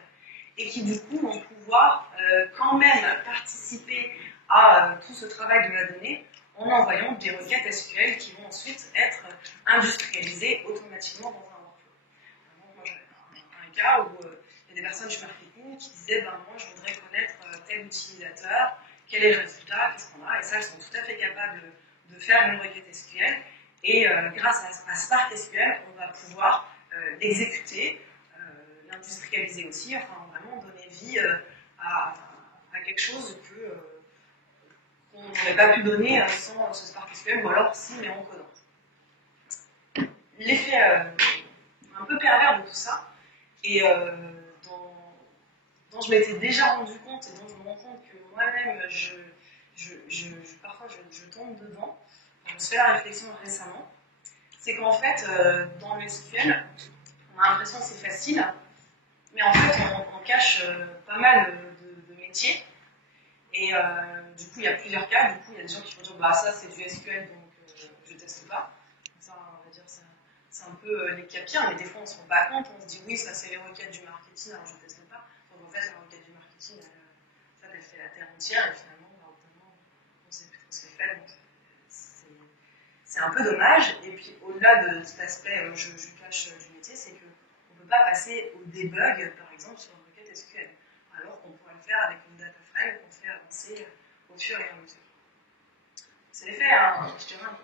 et qui du coup vont pouvoir quand même participer à tout ce travail de la donnée en envoyant des requêtes SQL qui vont ensuite être industrialisées automatiquement dans un workflow. Donc, moi j'avais un cas où il y a des personnes du marketing qui disaient moi je voudrais connaître tel utilisateur, quel est le résultat, qu'est-ce qu'on a, et ça elles sont tout à fait capables de faire une requête SQL. Et grâce à Spark SQL, on va pouvoir l'exécuter, l'industrialiser aussi, enfin vraiment donner vie à quelque chose qu'on n'aurait pas pu donner sans ce Spark SQL, ou alors si, mais en codant. L'effet un peu pervers de tout ça, et dont je m'étais déjà rendu compte, et dont je me rends compte que moi-même, parfois je tombe dedans, je me suis fait la réflexion récemment, c'est qu'en fait, dans le SQL, on a l'impression que c'est facile, mais en fait, on cache pas mal de métiers. Et du coup, il y a plusieurs cas. Du coup, il y a des gens qui vont dire ça, c'est du SQL, donc je ne teste pas. Donc ça, on va dire, c'est un peu les cas pires, mais des fois, on ne se rend pas compte. On se dit, oui, ça, c'est les requêtes du marketing, alors je ne teste pas. Donc en fait, la requête du marketing, elle fait la terre entière, et finalement, on ne sait plus trop ce qu'elle fait. Donc, c'est un peu dommage. Et puis, au-delà de cet aspect, je cache du métier, c'est qu'on ne peut pas passer au debug, par exemple, sur une requête SQL, alors qu'on pourrait le faire avec une data frame qu'on fait avancer au fur et à mesure. C'est l'effet, je dirais, un peu.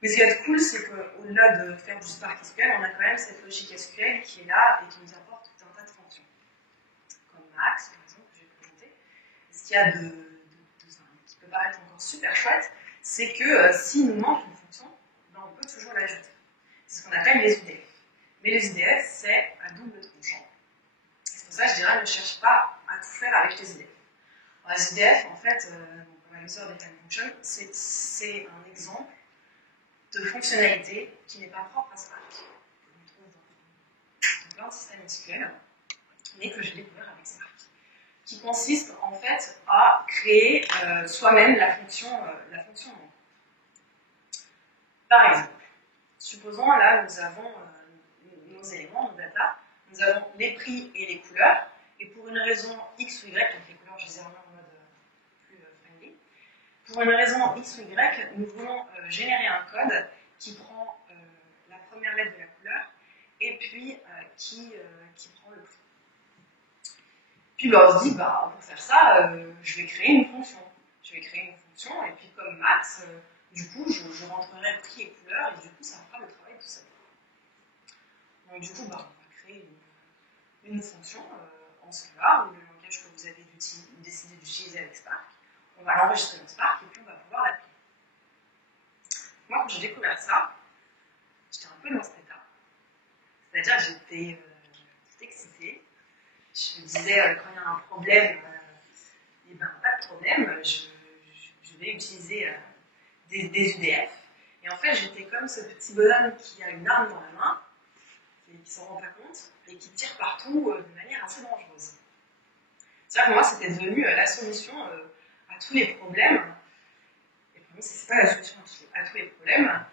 Mais ce qui est cool, c'est qu'au-delà de faire du Spark SQL, on a quand même cette logique SQL qui est là et qui nous apporte tout un tas de fonctions. Comme Max, par exemple, que j'ai présenté. Et ce qu'il y a qui peut paraître encore super chouette, c'est que s'il nous manque une fonction, on peut toujours l'ajouter. C'est ce qu'on appelle les UDF. Mais les UDF, c'est à double tranchant. C'est pour ça que je dirais, ne cherche pas à tout faire avec les UDF. Alors, les UDF, en fait, la user define function, c'est un exemple de fonctionnalité qui n'est pas propre à Spark. On trouve dans plein de systèmes SQL, mais que j'ai découvert avec Spark, qui consiste en fait à créer soi-même la fonction nom. Par exemple, supposons là nous avons nos éléments, nos data, nous avons les prix et les couleurs, et pour une raison X ou Y, donc les couleurs je les ai remis en mode plus friendly, pour une raison X ou Y, nous voulons générer un code qui prend la première lettre de la couleur et puis qui prend le prix. Puis on se dit, pour faire ça, je vais créer une fonction. Je vais créer une fonction fonction, et puis comme maths, du coup, je rentrerai prix et couleur, et du coup, ça fera le travail tout seul. Donc du coup, on va créer une fonction en Scala, ou le langage que vous avez décidé d'utiliser avec Spark. On va l'enregistrer dans Spark, et puis on va pouvoir l'appeler. Moi, quand j'ai découvert ça, j'étais un peu dans cet état. C'est-à-dire que j'étais excitée. Je me disais, quand il y a un problème, eh ben, pas de problème, je vais utiliser des UDF. Et en fait, j'étais comme ce petit bonhomme qui a une arme dans la main, et qui s'en rend pas compte, et qui tire partout de manière assez dangereuse. C'est-à-dire que moi, c'était devenu la solution à tous les problèmes. Et pour moi, c'est pas la solution à tous les problèmes.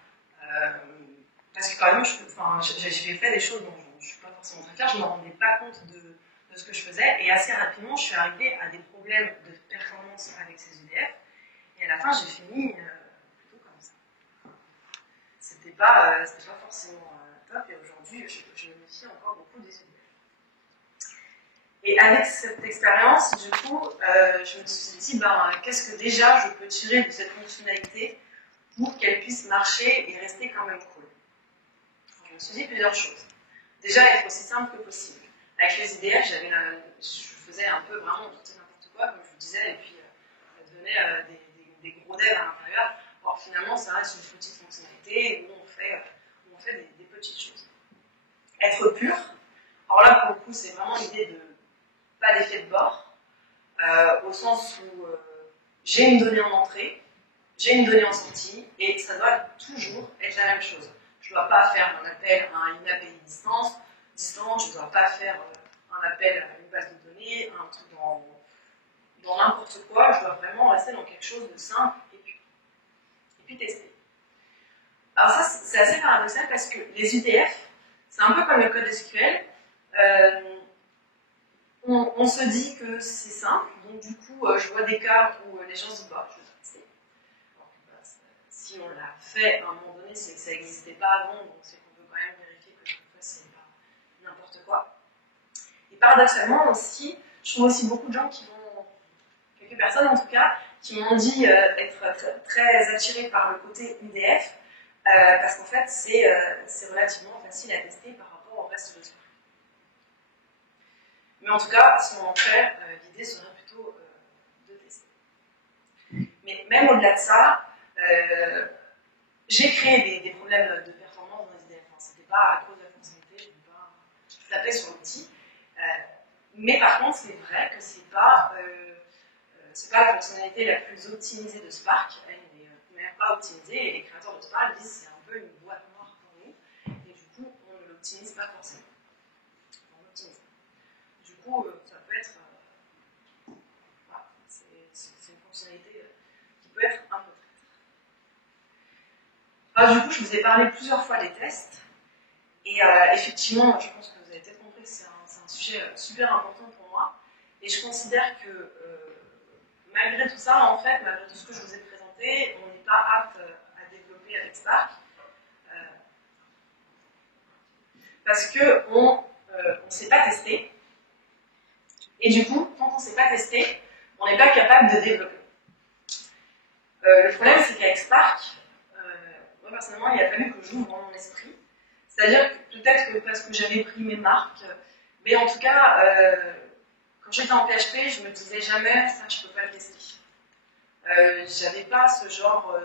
Parce que quand même, j'ai fait des choses dont je ne suis pas forcément très fière, je ne me rendais pas compte de ce que je faisais, et assez rapidement, je suis arrivée à des problèmes de performance avec ces UDF, et à la fin, j'ai fini plutôt comme ça. C'était pas forcément top, et aujourd'hui, je me méfie encore beaucoup des UDF. Et avec cette expérience, du coup, je me suis dit, qu'est-ce que déjà je peux tirer de cette fonctionnalité pour qu'elle puisse marcher et rester quand même cool. Je me suis dit plusieurs choses. Déjà, être aussi simple que possible. Avec les IDF, je faisais un peu vraiment tout et n'importe quoi, comme je vous disais, et puis ça devenait des gros devs à l'intérieur. Or, finalement, ça reste une petite fonctionnalité où on fait des petites choses. Être pur. Alors là, pour le coup, c'est vraiment l'idée de pas d'effet de bord, au sens où j'ai une donnée en entrée, j'ai une donnée en sortie, et ça doit toujours être la même chose. Je ne dois pas faire un appel à une API distante, je ne dois pas faire un appel à une base de données, un truc dans n'importe quoi, je dois vraiment rester dans quelque chose de simple et puis tester. Alors ça, c'est assez paradoxal parce que les UDF, c'est un peu comme le code SQL, on se dit que c'est simple, donc du coup, je vois des cas où les gens se disent, je vais tester. Si on l'a fait à un moment donné, c'est que ça n'existait pas avant, donc c'est qu'on peut quand même vérifier que parfois c'est pas n'importe quoi. Et paradoxalement aussi, je trouve aussi beaucoup de gens quelques personnes en tout cas, qui m'ont dit être très attirés par le côté UDF, parce qu'en fait c'est relativement facile à tester par rapport au reste de Spark. Mais en tout cas, si on en fait, l'idée serait plutôt de tester. Mais même au-delà de ça, j'ai créé des problèmes de performance dans les IDF. Ce n'était pas à cause de la fonctionnalité, je ne vais pas taper sur l'outil. Mais par contre, c'est vrai que c'est pas la fonctionnalité la plus optimisée de Spark. Elle n'est même pas optimisée, et les créateurs de Spark disent que c'est un peu une boîte noire pour nous, et du coup, on ne l'optimise pas forcément. On l'optimise pas. Du coup, ça peut être... voilà, c'est une fonctionnalité qui peut être un peu traître. Alors, du coup, je vous ai parlé plusieurs fois des tests, et effectivement, je pense que vous avez peut-être compris que c'est un sujet super important pour moi, et je considère que malgré tout ça, en fait, malgré tout ce que je vous ai présenté, on n'est pas apte à développer avec Spark, parce qu'on ne sait pas tester, et du coup, tant qu'on ne sait pas tester, on n'est pas capable de développer. Le problème, c'est qu'avec Spark, moi personnellement, il a fallu que j'ouvre mon esprit. C'est-à-dire que peut-être que parce que j'avais pris mes marques, mais en tout cas, quand j'étais en PHP, je me disais jamais, ça je ne peux pas le tester. J'avais pas ce genre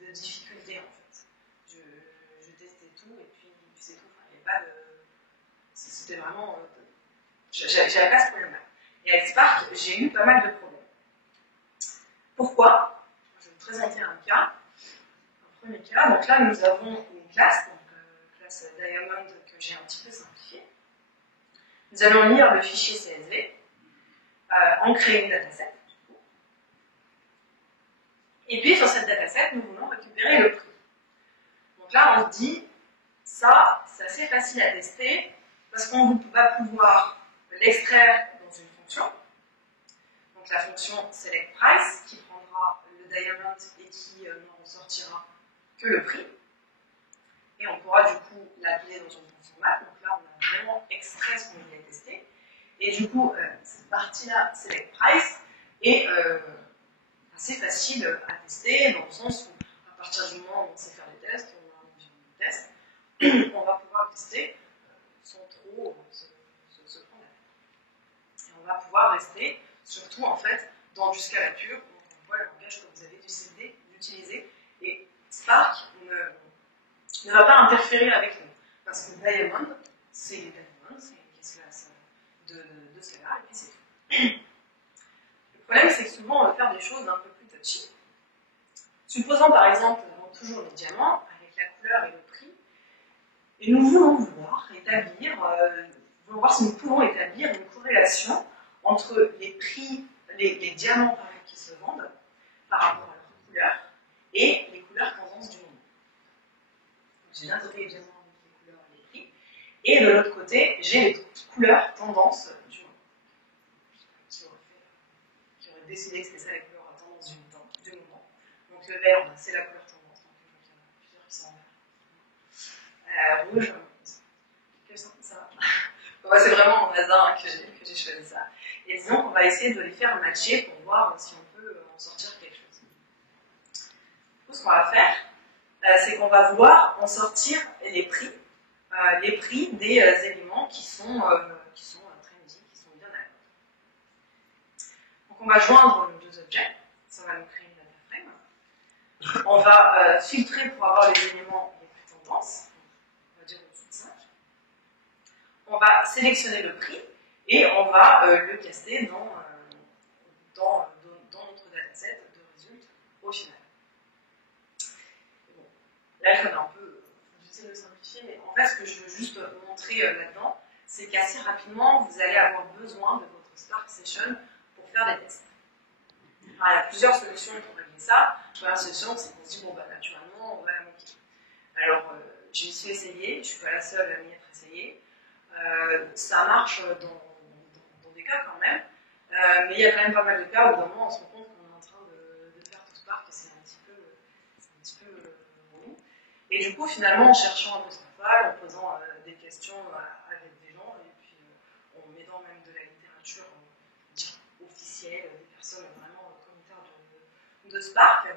de difficulté en fait. Je testais tout et puis c'est tout. Enfin, il n'y avait pas de... C'était vraiment... J'avais pas ce problème-là. Et avec Spark, j'ai eu pas mal de problèmes. Pourquoi? Je vais vous présenter un cas. Un premier cas. Donc là, nous avons une classe, donc classe Diamond que j'ai un petit peu simplifiée. Nous allons lire le fichier CSV, en créer une dataset. Et puis sur cette dataset, nous voulons récupérer le prix. Donc là, on se dit, ça, c'est assez facile à tester, parce qu'on va pouvoir l'extraire dans une fonction. Donc la fonction selectPrice, qui prendra le diamond et qui n'en ressortira que le prix. Et on pourra du coup l'appeler dans une fonction math. Donc là, on a vraiment extrait ce qu'on voulait tester. Et du coup, cette partie-là, selectPrice, et assez facile à tester, dans le sens où, à partir du moment où on sait faire des tests, on a un environnement de test, on va pouvoir tester sans trop se prendre la tête. Et on va pouvoir rester, surtout en fait, dans du Scala pur, donc on voit le langage que vous avez décidé d'utiliser, et Spark ne va pas interférer avec nous. Parce que Diamond, c'est une classe de Scala, et puis c'est tout. Le problème, c'est que souvent, on va faire des choses un peu plus touchy. Supposons par exemple, toujours le diamant, avec la couleur et le prix, et nous voulons voir si nous pouvons établir une corrélation entre les prix, les diamants par exemple, qui se vendent par rapport à leur couleur et les couleurs tendances du moment. J'ai d'un côté les diamants avec les couleurs et les prix, et de l'autre côté, j'ai les couleurs tendances du moment. Qui aurait décidé que c'était ça les couleurs tendances du moment. Donc le vert, c'est la couleur tendance, donc il y en a plusieurs qui sont en vert. Rouge, quels sont ça? C'est vraiment au hasard hein, que j'ai choisi ça. Et disons qu'on va essayer de les faire matcher pour voir si on peut en sortir quelque chose. Du coup, ce qu'on va faire, c'est qu'on va vouloir en sortir les prix des éléments qui sont très musiques, qui sont bien à la mode. Donc on va joindre nos deux objets, ça va nous créer une data frame. On va filtrer pour avoir les éléments les plus tendances, on va dire au-dessus de 5. On va sélectionner le prix et on va le caster dans notre dataset de résultats au final. Bon, là, je vais un peu, j'essaie de simplifier, mais en fait, ce que je veux juste montrer là-dedans, c'est qu'assez rapidement, vous allez avoir besoin de votre Spark Session pour faire des tests. Alors, il y a plusieurs solutions pour régler ça. La première solution, c'est qu'on se dit, bon, bah, naturellement, on va la manquer. Alors, je m'y suis essayée, je ne suis pas la seule à m'y être essayée. Ça marche dans des cas quand même, mais il y a quand même pas mal de cas où d'un moment on se rend compte qu'on est en train de faire tout Spark et c'est un petit peu relou. Et du coup, finalement, en cherchant un peu ce qu'on fait, en posant des questions avec des gens et puis en mettant même de la littérature officielle, des personnes vraiment communautaires de Spark,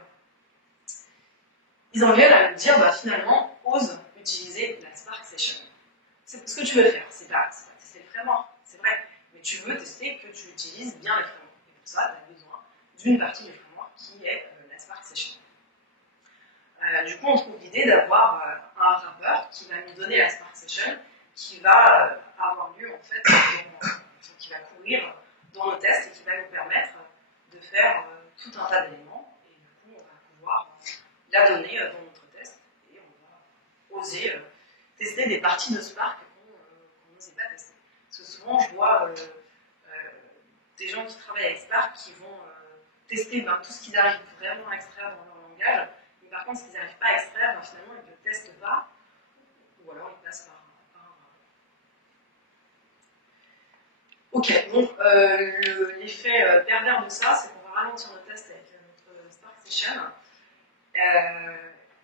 ils en viennent à me dire bah, finalement, ose utiliser la Spark Session. C'est ce que tu veux faire, c'est pas tester le framework, c'est vrai, mais tu veux tester que tu utilises bien les frameworks. Et pour ça, tu as besoin d'une partie du framework qui est la Spark Session. Du coup, on trouve l'idée d'avoir un wrapper qui va nous donner la Spark Session, qui va avoir lieu en fait, qui va courir dans nos tests et qui va nous permettre de faire tout un tas d'éléments. Et du coup, on va pouvoir la donner dans notre test et on va oser tester des parties de Spark qu'on n'osait pas tester. Parce que souvent, je vois des gens qui travaillent avec Spark qui vont tester tout ce qu'ils arrivent vraiment à extraire dans leur langage, mais par contre, ce qu'ils n'arrivent pas à extraire, finalement, ils ne le testent pas, ou alors ils passent par un Ok, donc l'effet pervers de ça, c'est qu'on va ralentir nos tests avec notre Spark Session,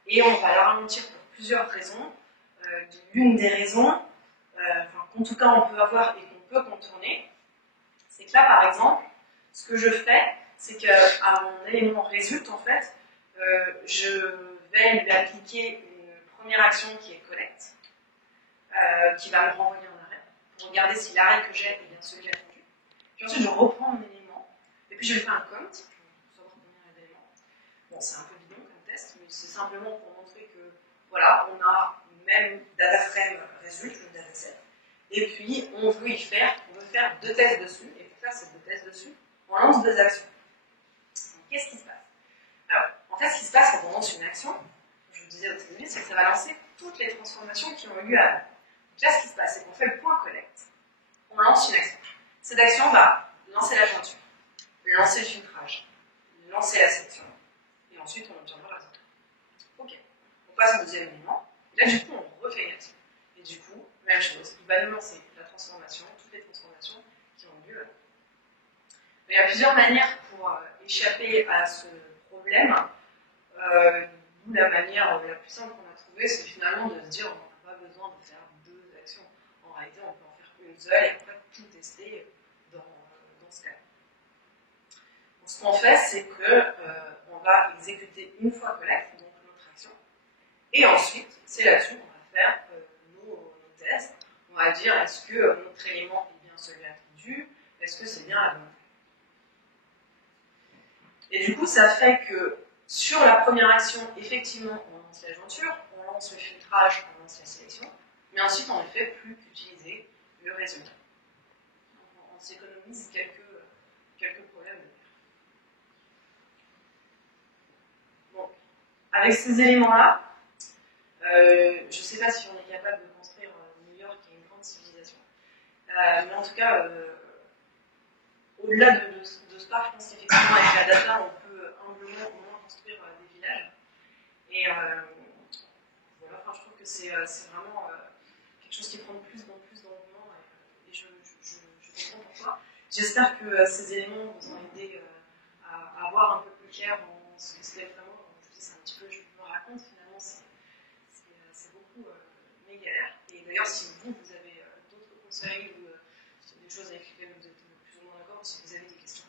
et on va la ralentir pour plusieurs raisons. L'une des raisons, qu'en tout cas on peut avoir et qu'on peut contourner, c'est que là par exemple, ce que je fais, c'est qu'à mon élément résulte en fait, je vais lui appliquer une première action qui est collect, qui va me renvoyer un arrêt, pour regarder si l'arrêt que j'ai est bien celui que j'ai attendu. Puis ensuite je reprends mon élément, et puis je lui fais un count, pour savoir combien il y a d'éléments. Bon, c'est un peu bidon comme test, mais c'est simplement pour montrer que voilà, on a même data frame résulte, le dataset, et puis on veut faire deux tests dessus, et pour faire ces deux tests dessus, on lance deux actions. Donc, qu'est-ce qui se passe? Alors, en fait, ce qui se passe quand on lance une action, je vous disais au début, c'est que ça va lancer toutes les transformations qui ont eu lieu avant. Donc là, ce qui se passe, c'est qu'on fait le point collect, on lance une action. Cette action va lancer la jointure, lancer le filtrage, lancer la sélection, et ensuite on obtient le résultat. Ok, on passe au deuxième élément, et là du coup on refait une action. Et du coup, même chose, il va nous lancer la transformation, toutes les transformations qui ont lieu. Il y a plusieurs manières pour échapper à ce problème. D'où la manière la plus simple qu'on a trouvée, c'est finalement de se dire on n'a pas besoin de faire deux actions. En réalité, on peut en faire une seule et après tout tester dans ce cas. Donc, ce qu'on fait, c'est qu'on va exécuter une fois collect, donc notre action, et ensuite, c'est là-dessus qu'on va faire nos tests. On va dire, est-ce que notre élément est bien celui attendu, est-ce que c'est bien la bonne. Et du coup, ça fait que sur la première action, effectivement, on lance la jointure, on lance le filtrage, on lance la sélection, mais ensuite, on ne fait plus qu'utiliser le résultat. Donc, on s'économise quelques problèmes. Bon, avec ces éléments-là, je ne sais pas si on est capable de construire New York qui est une grande civilisation, mais en tout cas, au-delà de Spark, je pense qu'effectivement, avec la data, on peut humblement au moins construire des villages. Et voilà, enfin, je trouve que c'est vraiment quelque chose qui prend de plus en plus d'engouement et je comprends pourquoi. J'espère que ces éléments vous ont aidé à voir un peu plus clair en ce que c'était vraiment. C'est un petit peu, je me raconte finalement, c'est beaucoup mes galères. Et d'ailleurs, si vous avez d'autres conseils ou des choses avec lesquelles vous êtes plus ou moins d'accord, ou si vous avez des questions.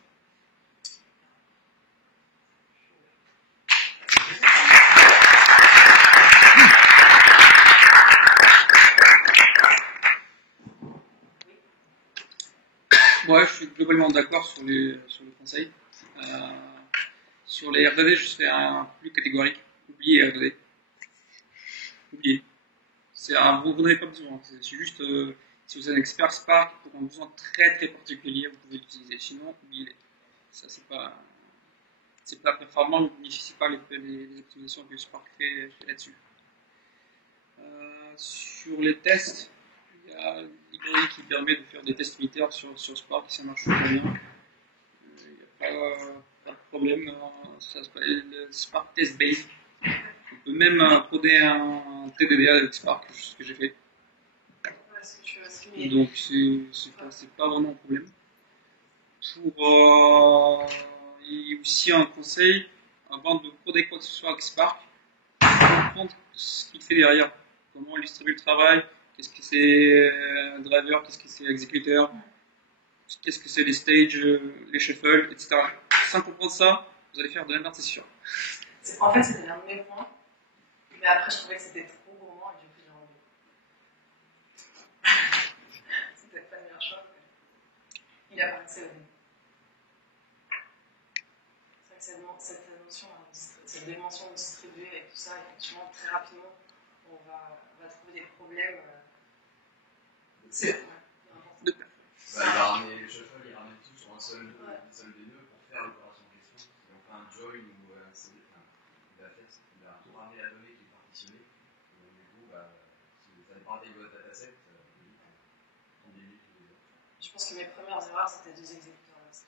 Ouais, je suis globalement d'accord sur le conseil. Sur les RDD, je fais un plus catégorique. Oubliez RDD. Oubliez. Vous n'en avez pas besoin. C'est juste, si vous êtes un expert Spark, pour un besoin très très particulier, vous pouvez l'utiliser. Sinon, oubliez-les. Ça, c'est pas performant, ne bénéficiez pas les optimisations que Spark fait là-dessus. Sur les tests, il y a Library qui permet de faire des tests unitaires sur Spark, ça marche très bien. Il n'y a pas de problème. Ça s'appelle le Spark Test Base. On peut même coder un TDD avec Spark, ce que j'ai fait. Donc c'est pas vraiment un problème. Et aussi un conseil, avant de coder quoi que ce soit avec Spark, comprendre ce qu'il fait derrière, comment il distribue le travail, qu'est-ce que c'est un driver, qu'est-ce que c'est exécuteur, qu'est-ce que c'est les stages, les shuffles, etc. Sans comprendre ça, vous allez faire de la merde, c'est sûr. En fait, c'était l'un de mes points, mais après, je trouvais que c'était trop gourmand et du coup, j'ai enlevé. C'était pas le meilleur choix, mais il a pensé au début. C'est vrai que cette notion, cette dimension distribuée avec tout ça, effectivement, très rapidement, on va trouver des problèmes. C'est vrai. Il va ramener les shuffles, il ramène tout sur un seul des nœuds pour faire l'opération en question. Donc pas un join ou un CD. Il a tout ramené la donnée qui est partitionnée. Donc du coup, si vous n'avez pas intégré votre dataset, on débute tous les autres. Je pense que mes premières erreurs, c'était des exécuteurs Lost.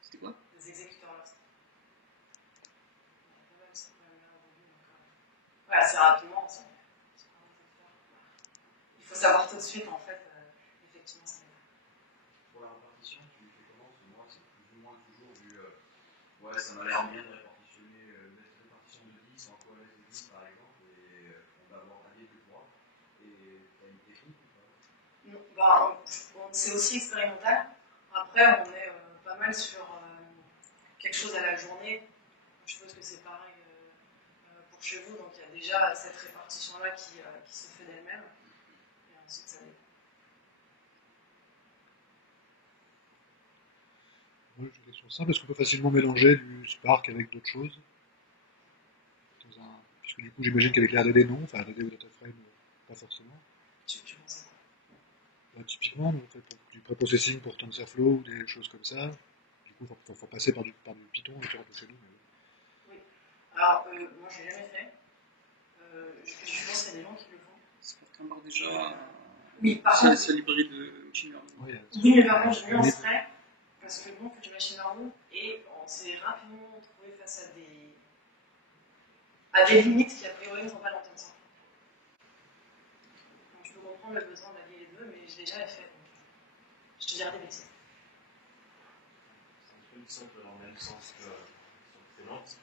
C'était quoi? Des exécuteurs Lost. Ouais, assez rapidement. Il faut savoir tout de suite, en fait, effectivement, c'est pour la répartition, tu fais comment? Parce que moi, c'est plus ou moins toujours vu. Ouais, ça m'a l'air bien de répartitionner, mettre une répartition de 10 en coalesce de 10 par exemple, et on va avoir un dé de 3. Et tu as une technique ou pas? C'est aussi expérimental. Après, on est pas mal sur quelque chose à la journée. Je suppose que c'est pareil pour chez vous, donc il y a déjà cette répartition-là qui se fait d'elle-même. Et ensuite, ça dépend. Moi, j'ai une question simple. Est-ce qu'on peut facilement mélanger du Spark avec d'autres choses? Puisque du coup, j'imagine qu'avec les RDD, non. Enfin, RDD ou DataFrame, pas forcément. Tu penses à quoi? Typiquement, en fait, pour du pré-processing pour TensorFlow ou des choses comme ça. Du coup, il faut passer par du Python et faire chez nous. Oui. Alors, moi, je l'ai jamais fait. Je pense qu'il y a des gens qui le font. Spark embarque déjà. Oui, par contre. C'est l'hybride de machine learning. Oui, mais par contre, je nuancerais. Parce que bon, du machine learning, et on s'est rapidement trouvé face à des limites qui a priori ne sont pas dans le sens. Donc je peux comprendre le besoin d'allier les deux, mais je l'ai jamais fait. Donc je te dirai des bêtises. C'est un peu simple dans le même sens que précédente.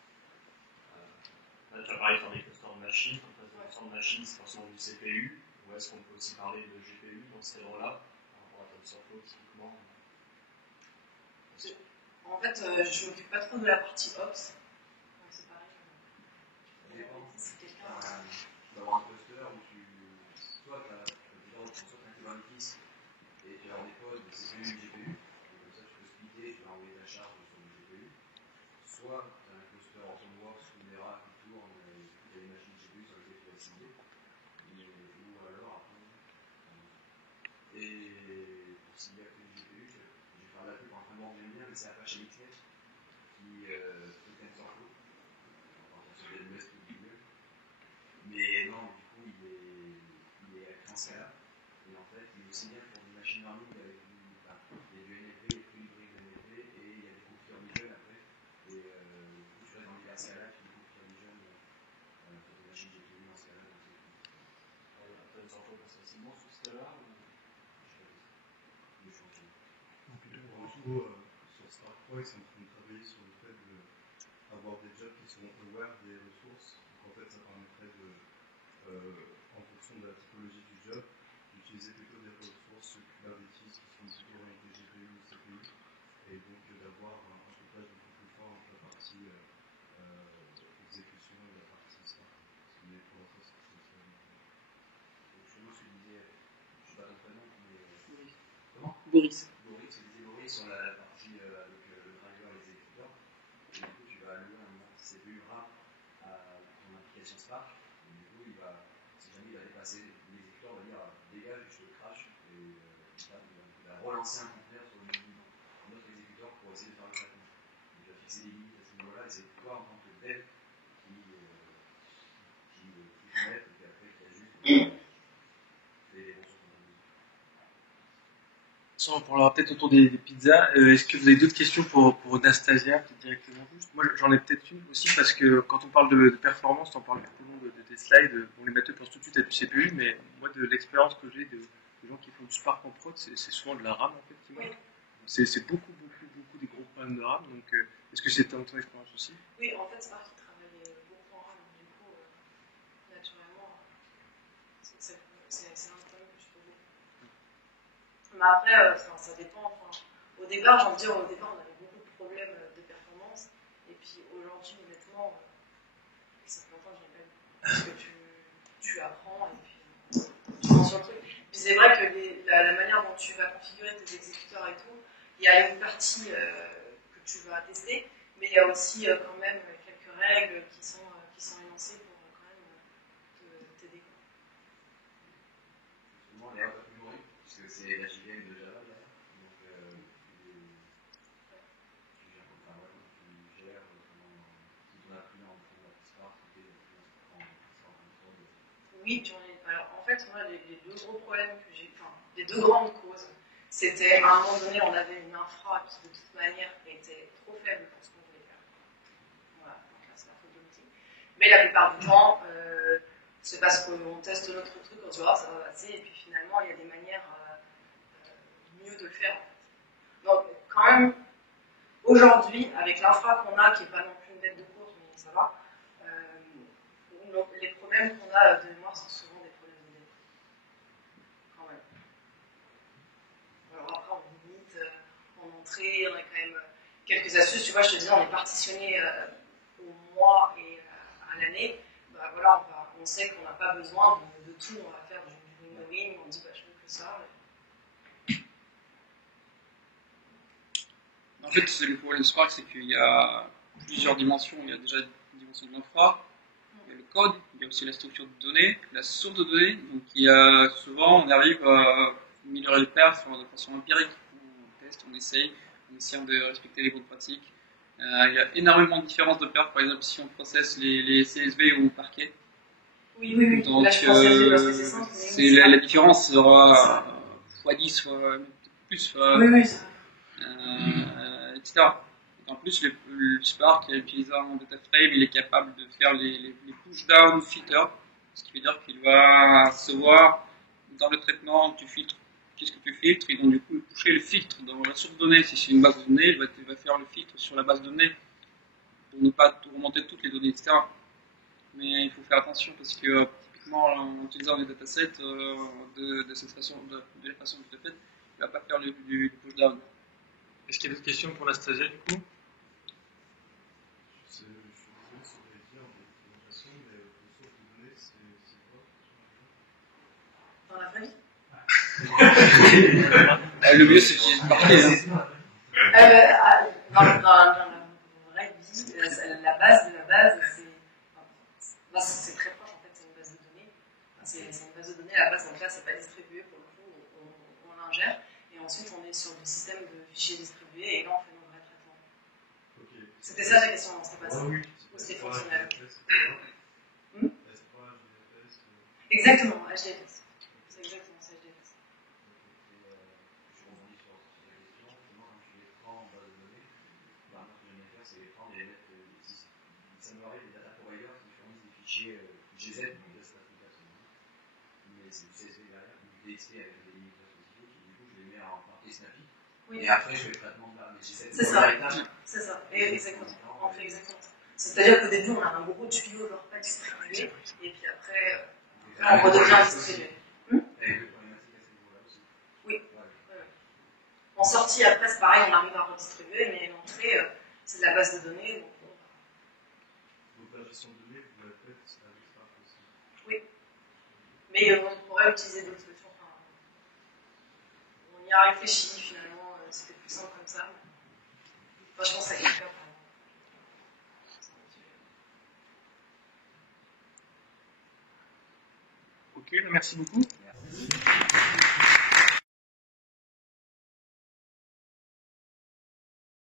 Là, tu as parlé de faire des clusters de machines. Quand tu as des clusters de machines, c'est forcément du CPU. Ou est-ce qu'on peut aussi parler de GPU dans ce cadre-là, par rapport à TensorFlow typiquement? En fait, je m'occupe pas trop de la partie Ops. Donc c'est pareil. Ça dépend. C'est quelqu'un. Tu vas avoir un cluster où soit tu as Kubernetes et tu vas avoir des pods de CPU et GPU, et comme ça tu peux splitter, tu peux envoyer ta charge sur le GPU. Soit tu as un cluster Hortonworks ou Nera qui tourne et tu as des machines GPU sur lesquelles tu vas cibler. Ou alors après. Et pour cibler avec les GPU, je vais faire la pub en train de bien, mais c'est Apache XNet qui fait TensorFlow. Enfin, sur les MS tout mieux. Mais non, du coup, il est en Scala. Et en fait, il est aussi bien pour du machine learning avec du NLP, il y a plus hybride NLP, et il y a des computer vision après. Et du coup, tu restes dans l'univers Scala, puis du computer vision pour des machines GPU en Scala. Après, une sorte de facilement sous Scala ou... Je sais pas. En gros, sur Spark 3, ils sont en train de travailler sur le fait d'avoir des jobs qui sont aware des ressources. Donc, en fait, ça permettrait de, en fonction de la typologie du job, d'utiliser plutôt des ressources Kubernetes qui sont plutôt orientées GPU ou CPU, et donc d'avoir un couplage beaucoup plus fort entre la partie exécution et la partie Spark. Mais pour l'instant, c'est ça. Je me suis dit, je ne sais pas ton prénom, mais. Boris. Comment Boris. Boris, c'est Boris sur la partie avec le driver et les exécuteurs. Et du coup, tu vas allouer un CPU RAM à ton application Spark. Et du coup, si jamais il va dépasser l'exécuteur, il va dire dégage, je te crash. Et il va relancer un conteneur sur un autre exécuteur pour essayer de faire le traitement. Il va fixer des limites à ce niveau-là. Et c'est toi, en tant que dev, qui connaît, et puis après, qui ajuste les ressources. On parlera peut-être autour des pizzas. Est-ce que vous avez d'autres questions pour Nastasia, peut-être directement? Moi, j'en ai peut-être une aussi, parce que quand on parle de performance, on parle effectivement de tes slides. On les mettait pour tout de suite à du CPU, mais moi, de l'expérience que j'ai de gens qui font du Spark en prod, c'est souvent de la RAM, en fait, qui manque. C'est beaucoup des gros problèmes de RAM. Donc, est-ce que c'est ton expérience aussi? Oui, en fait, Spark qui travaille beaucoup en RAM, du coup, naturellement, c'est un problème que je trouve beaucoup. Mais après, ça dépend. Au départ, j'ai envie de dire, on avait beaucoup de problèmes de performance. Et puis aujourd'hui, honnêtement, ça fait longtemps que je l'ai pas vu. Parce que tu apprends et puis tu prends sur le truc. Puis c'est vrai que la manière dont tu vas configurer tes exécuteurs et tout, il y a une partie que tu vas tester, mais il y a aussi quand même quelques règles qui sont énoncées pour quand même t'aider. Justement, les règles plus nourries, puisque c'est la JVM de Java derrière. Donc, tu gères comment, si tu en as plus en Spark, oui, alors en fait, moi, les deux gros problèmes que j'ai, les deux grandes causes, c'était à un moment donné, on avait une infra qui, de toute manière, était trop faible pour ce qu'on voulait faire. Voilà, donc là, c'est la faute de l'outil. Mais la plupart du temps, c'est parce qu'on teste notre truc, on se dit, ça va passer, et puis finalement, il y a des manières mieux de le faire. En fait. Donc, quand même, aujourd'hui, avec l'infra qu'on a, qui n'est pas non plus une bête de course, mais ça va, les problèmes qu'on a de mémoire sont souvent des problèmes de mémoire. Quand même. Alors après, on limite en entrée, on a quand même quelques astuces. Tu vois, je te disais, on est partitionné au mois et à l'année. Bah, voilà, on sait qu'on n'a pas besoin de tout. On va faire du winnowing, on dit bah, je veux que ça. En fait, c'est le problème de Spark, c'est qu'il y a plusieurs dimensions. Il y a déjà une dimension de l'infra, il y a le code, il y a aussi la structure de données, la source de données. Donc, il y a souvent, on arrive à améliorer le perf de façon empirique. On teste, on essaye, en essayant de respecter les bonnes pratiques. Il y a énormément de différences de perf, par exemple, si on processe les CSV ou parquet. Oui. Donc, là, je pense que parce que c'est simple. la différence sera x10, soit plus. Oui, ça. Etc. En plus, le Spark, utilisant un data frame, il est capable de faire les push-down filters, ce qui veut dire qu'il va savoir dans le traitement tu filtres, qu'est-ce que tu filtres, et donc du coup toucher le filtre dans la source de données. Si c'est une base de données, il va faire le filtre sur la base de données pour ne pas remonter toutes les données, etc. Mais il faut faire attention parce que typiquement en utilisant des datasets de cette façon, de la façon dont tu le fais, il ne va pas faire du push-down. Est-ce qu'il y a d'autres questions pour Anastasia du coup? Je suis désolé si vous l'avez dit en présentation, mais le source de données, c'est quoi? Dans la vraie vie? Le mieux, c'est de marquer. Dans la vraie vie, la base de la base, c'est très proche en fait, c'est une base de données. C'est une base de données, à la base, donc là, c'est pas distribué pour le coup, on ingère. Et ensuite, on est sur du système de fichiers distribués, et là, on fait nos vrais traitements. Okay. C'était ça la question, non, c'était pas ça. Oui. Ou c'était fonctionnel. Exactement, HDFS. C'est exactement ça, HDFS. Je rebondis sur la question. Moi, quand je les prends en base de données, moi, ce que j'aime bien faire, c'est les prendre et les mettre. Ça me rappelle des data providers qui fournissent des fichiers GZ, donc là, c'est pas tout à fait. Mais c'est du CSV derrière, ou du DXT avec des limiteurs spécifiques, et du coup, je les mets en partie Snappy. Oui. Et après, je fais le traitement de là. Mais j'ai cette première étape. C'est ça, exactement. On fait exactement ça. C'est-à-dire qu'au début, on a un gros tuyau genre pas distribué, et puis après, on redevient distribué. Avec des problématiques à ce niveau-là aussi. Oui. En sortie, après, c'est pareil, on arrive à redistribuer, mais l'entrée, c'est de la base de données. Donc la gestion de données, vous l'avez faite avec Spark aussi. Oui. Mais on pourrait utiliser d'autres solutions. Enfin, on y a réfléchi, finalement, c'était plus simple comme ça. Enfin, je pense à quelqu'un. Ok, merci beaucoup. Merci.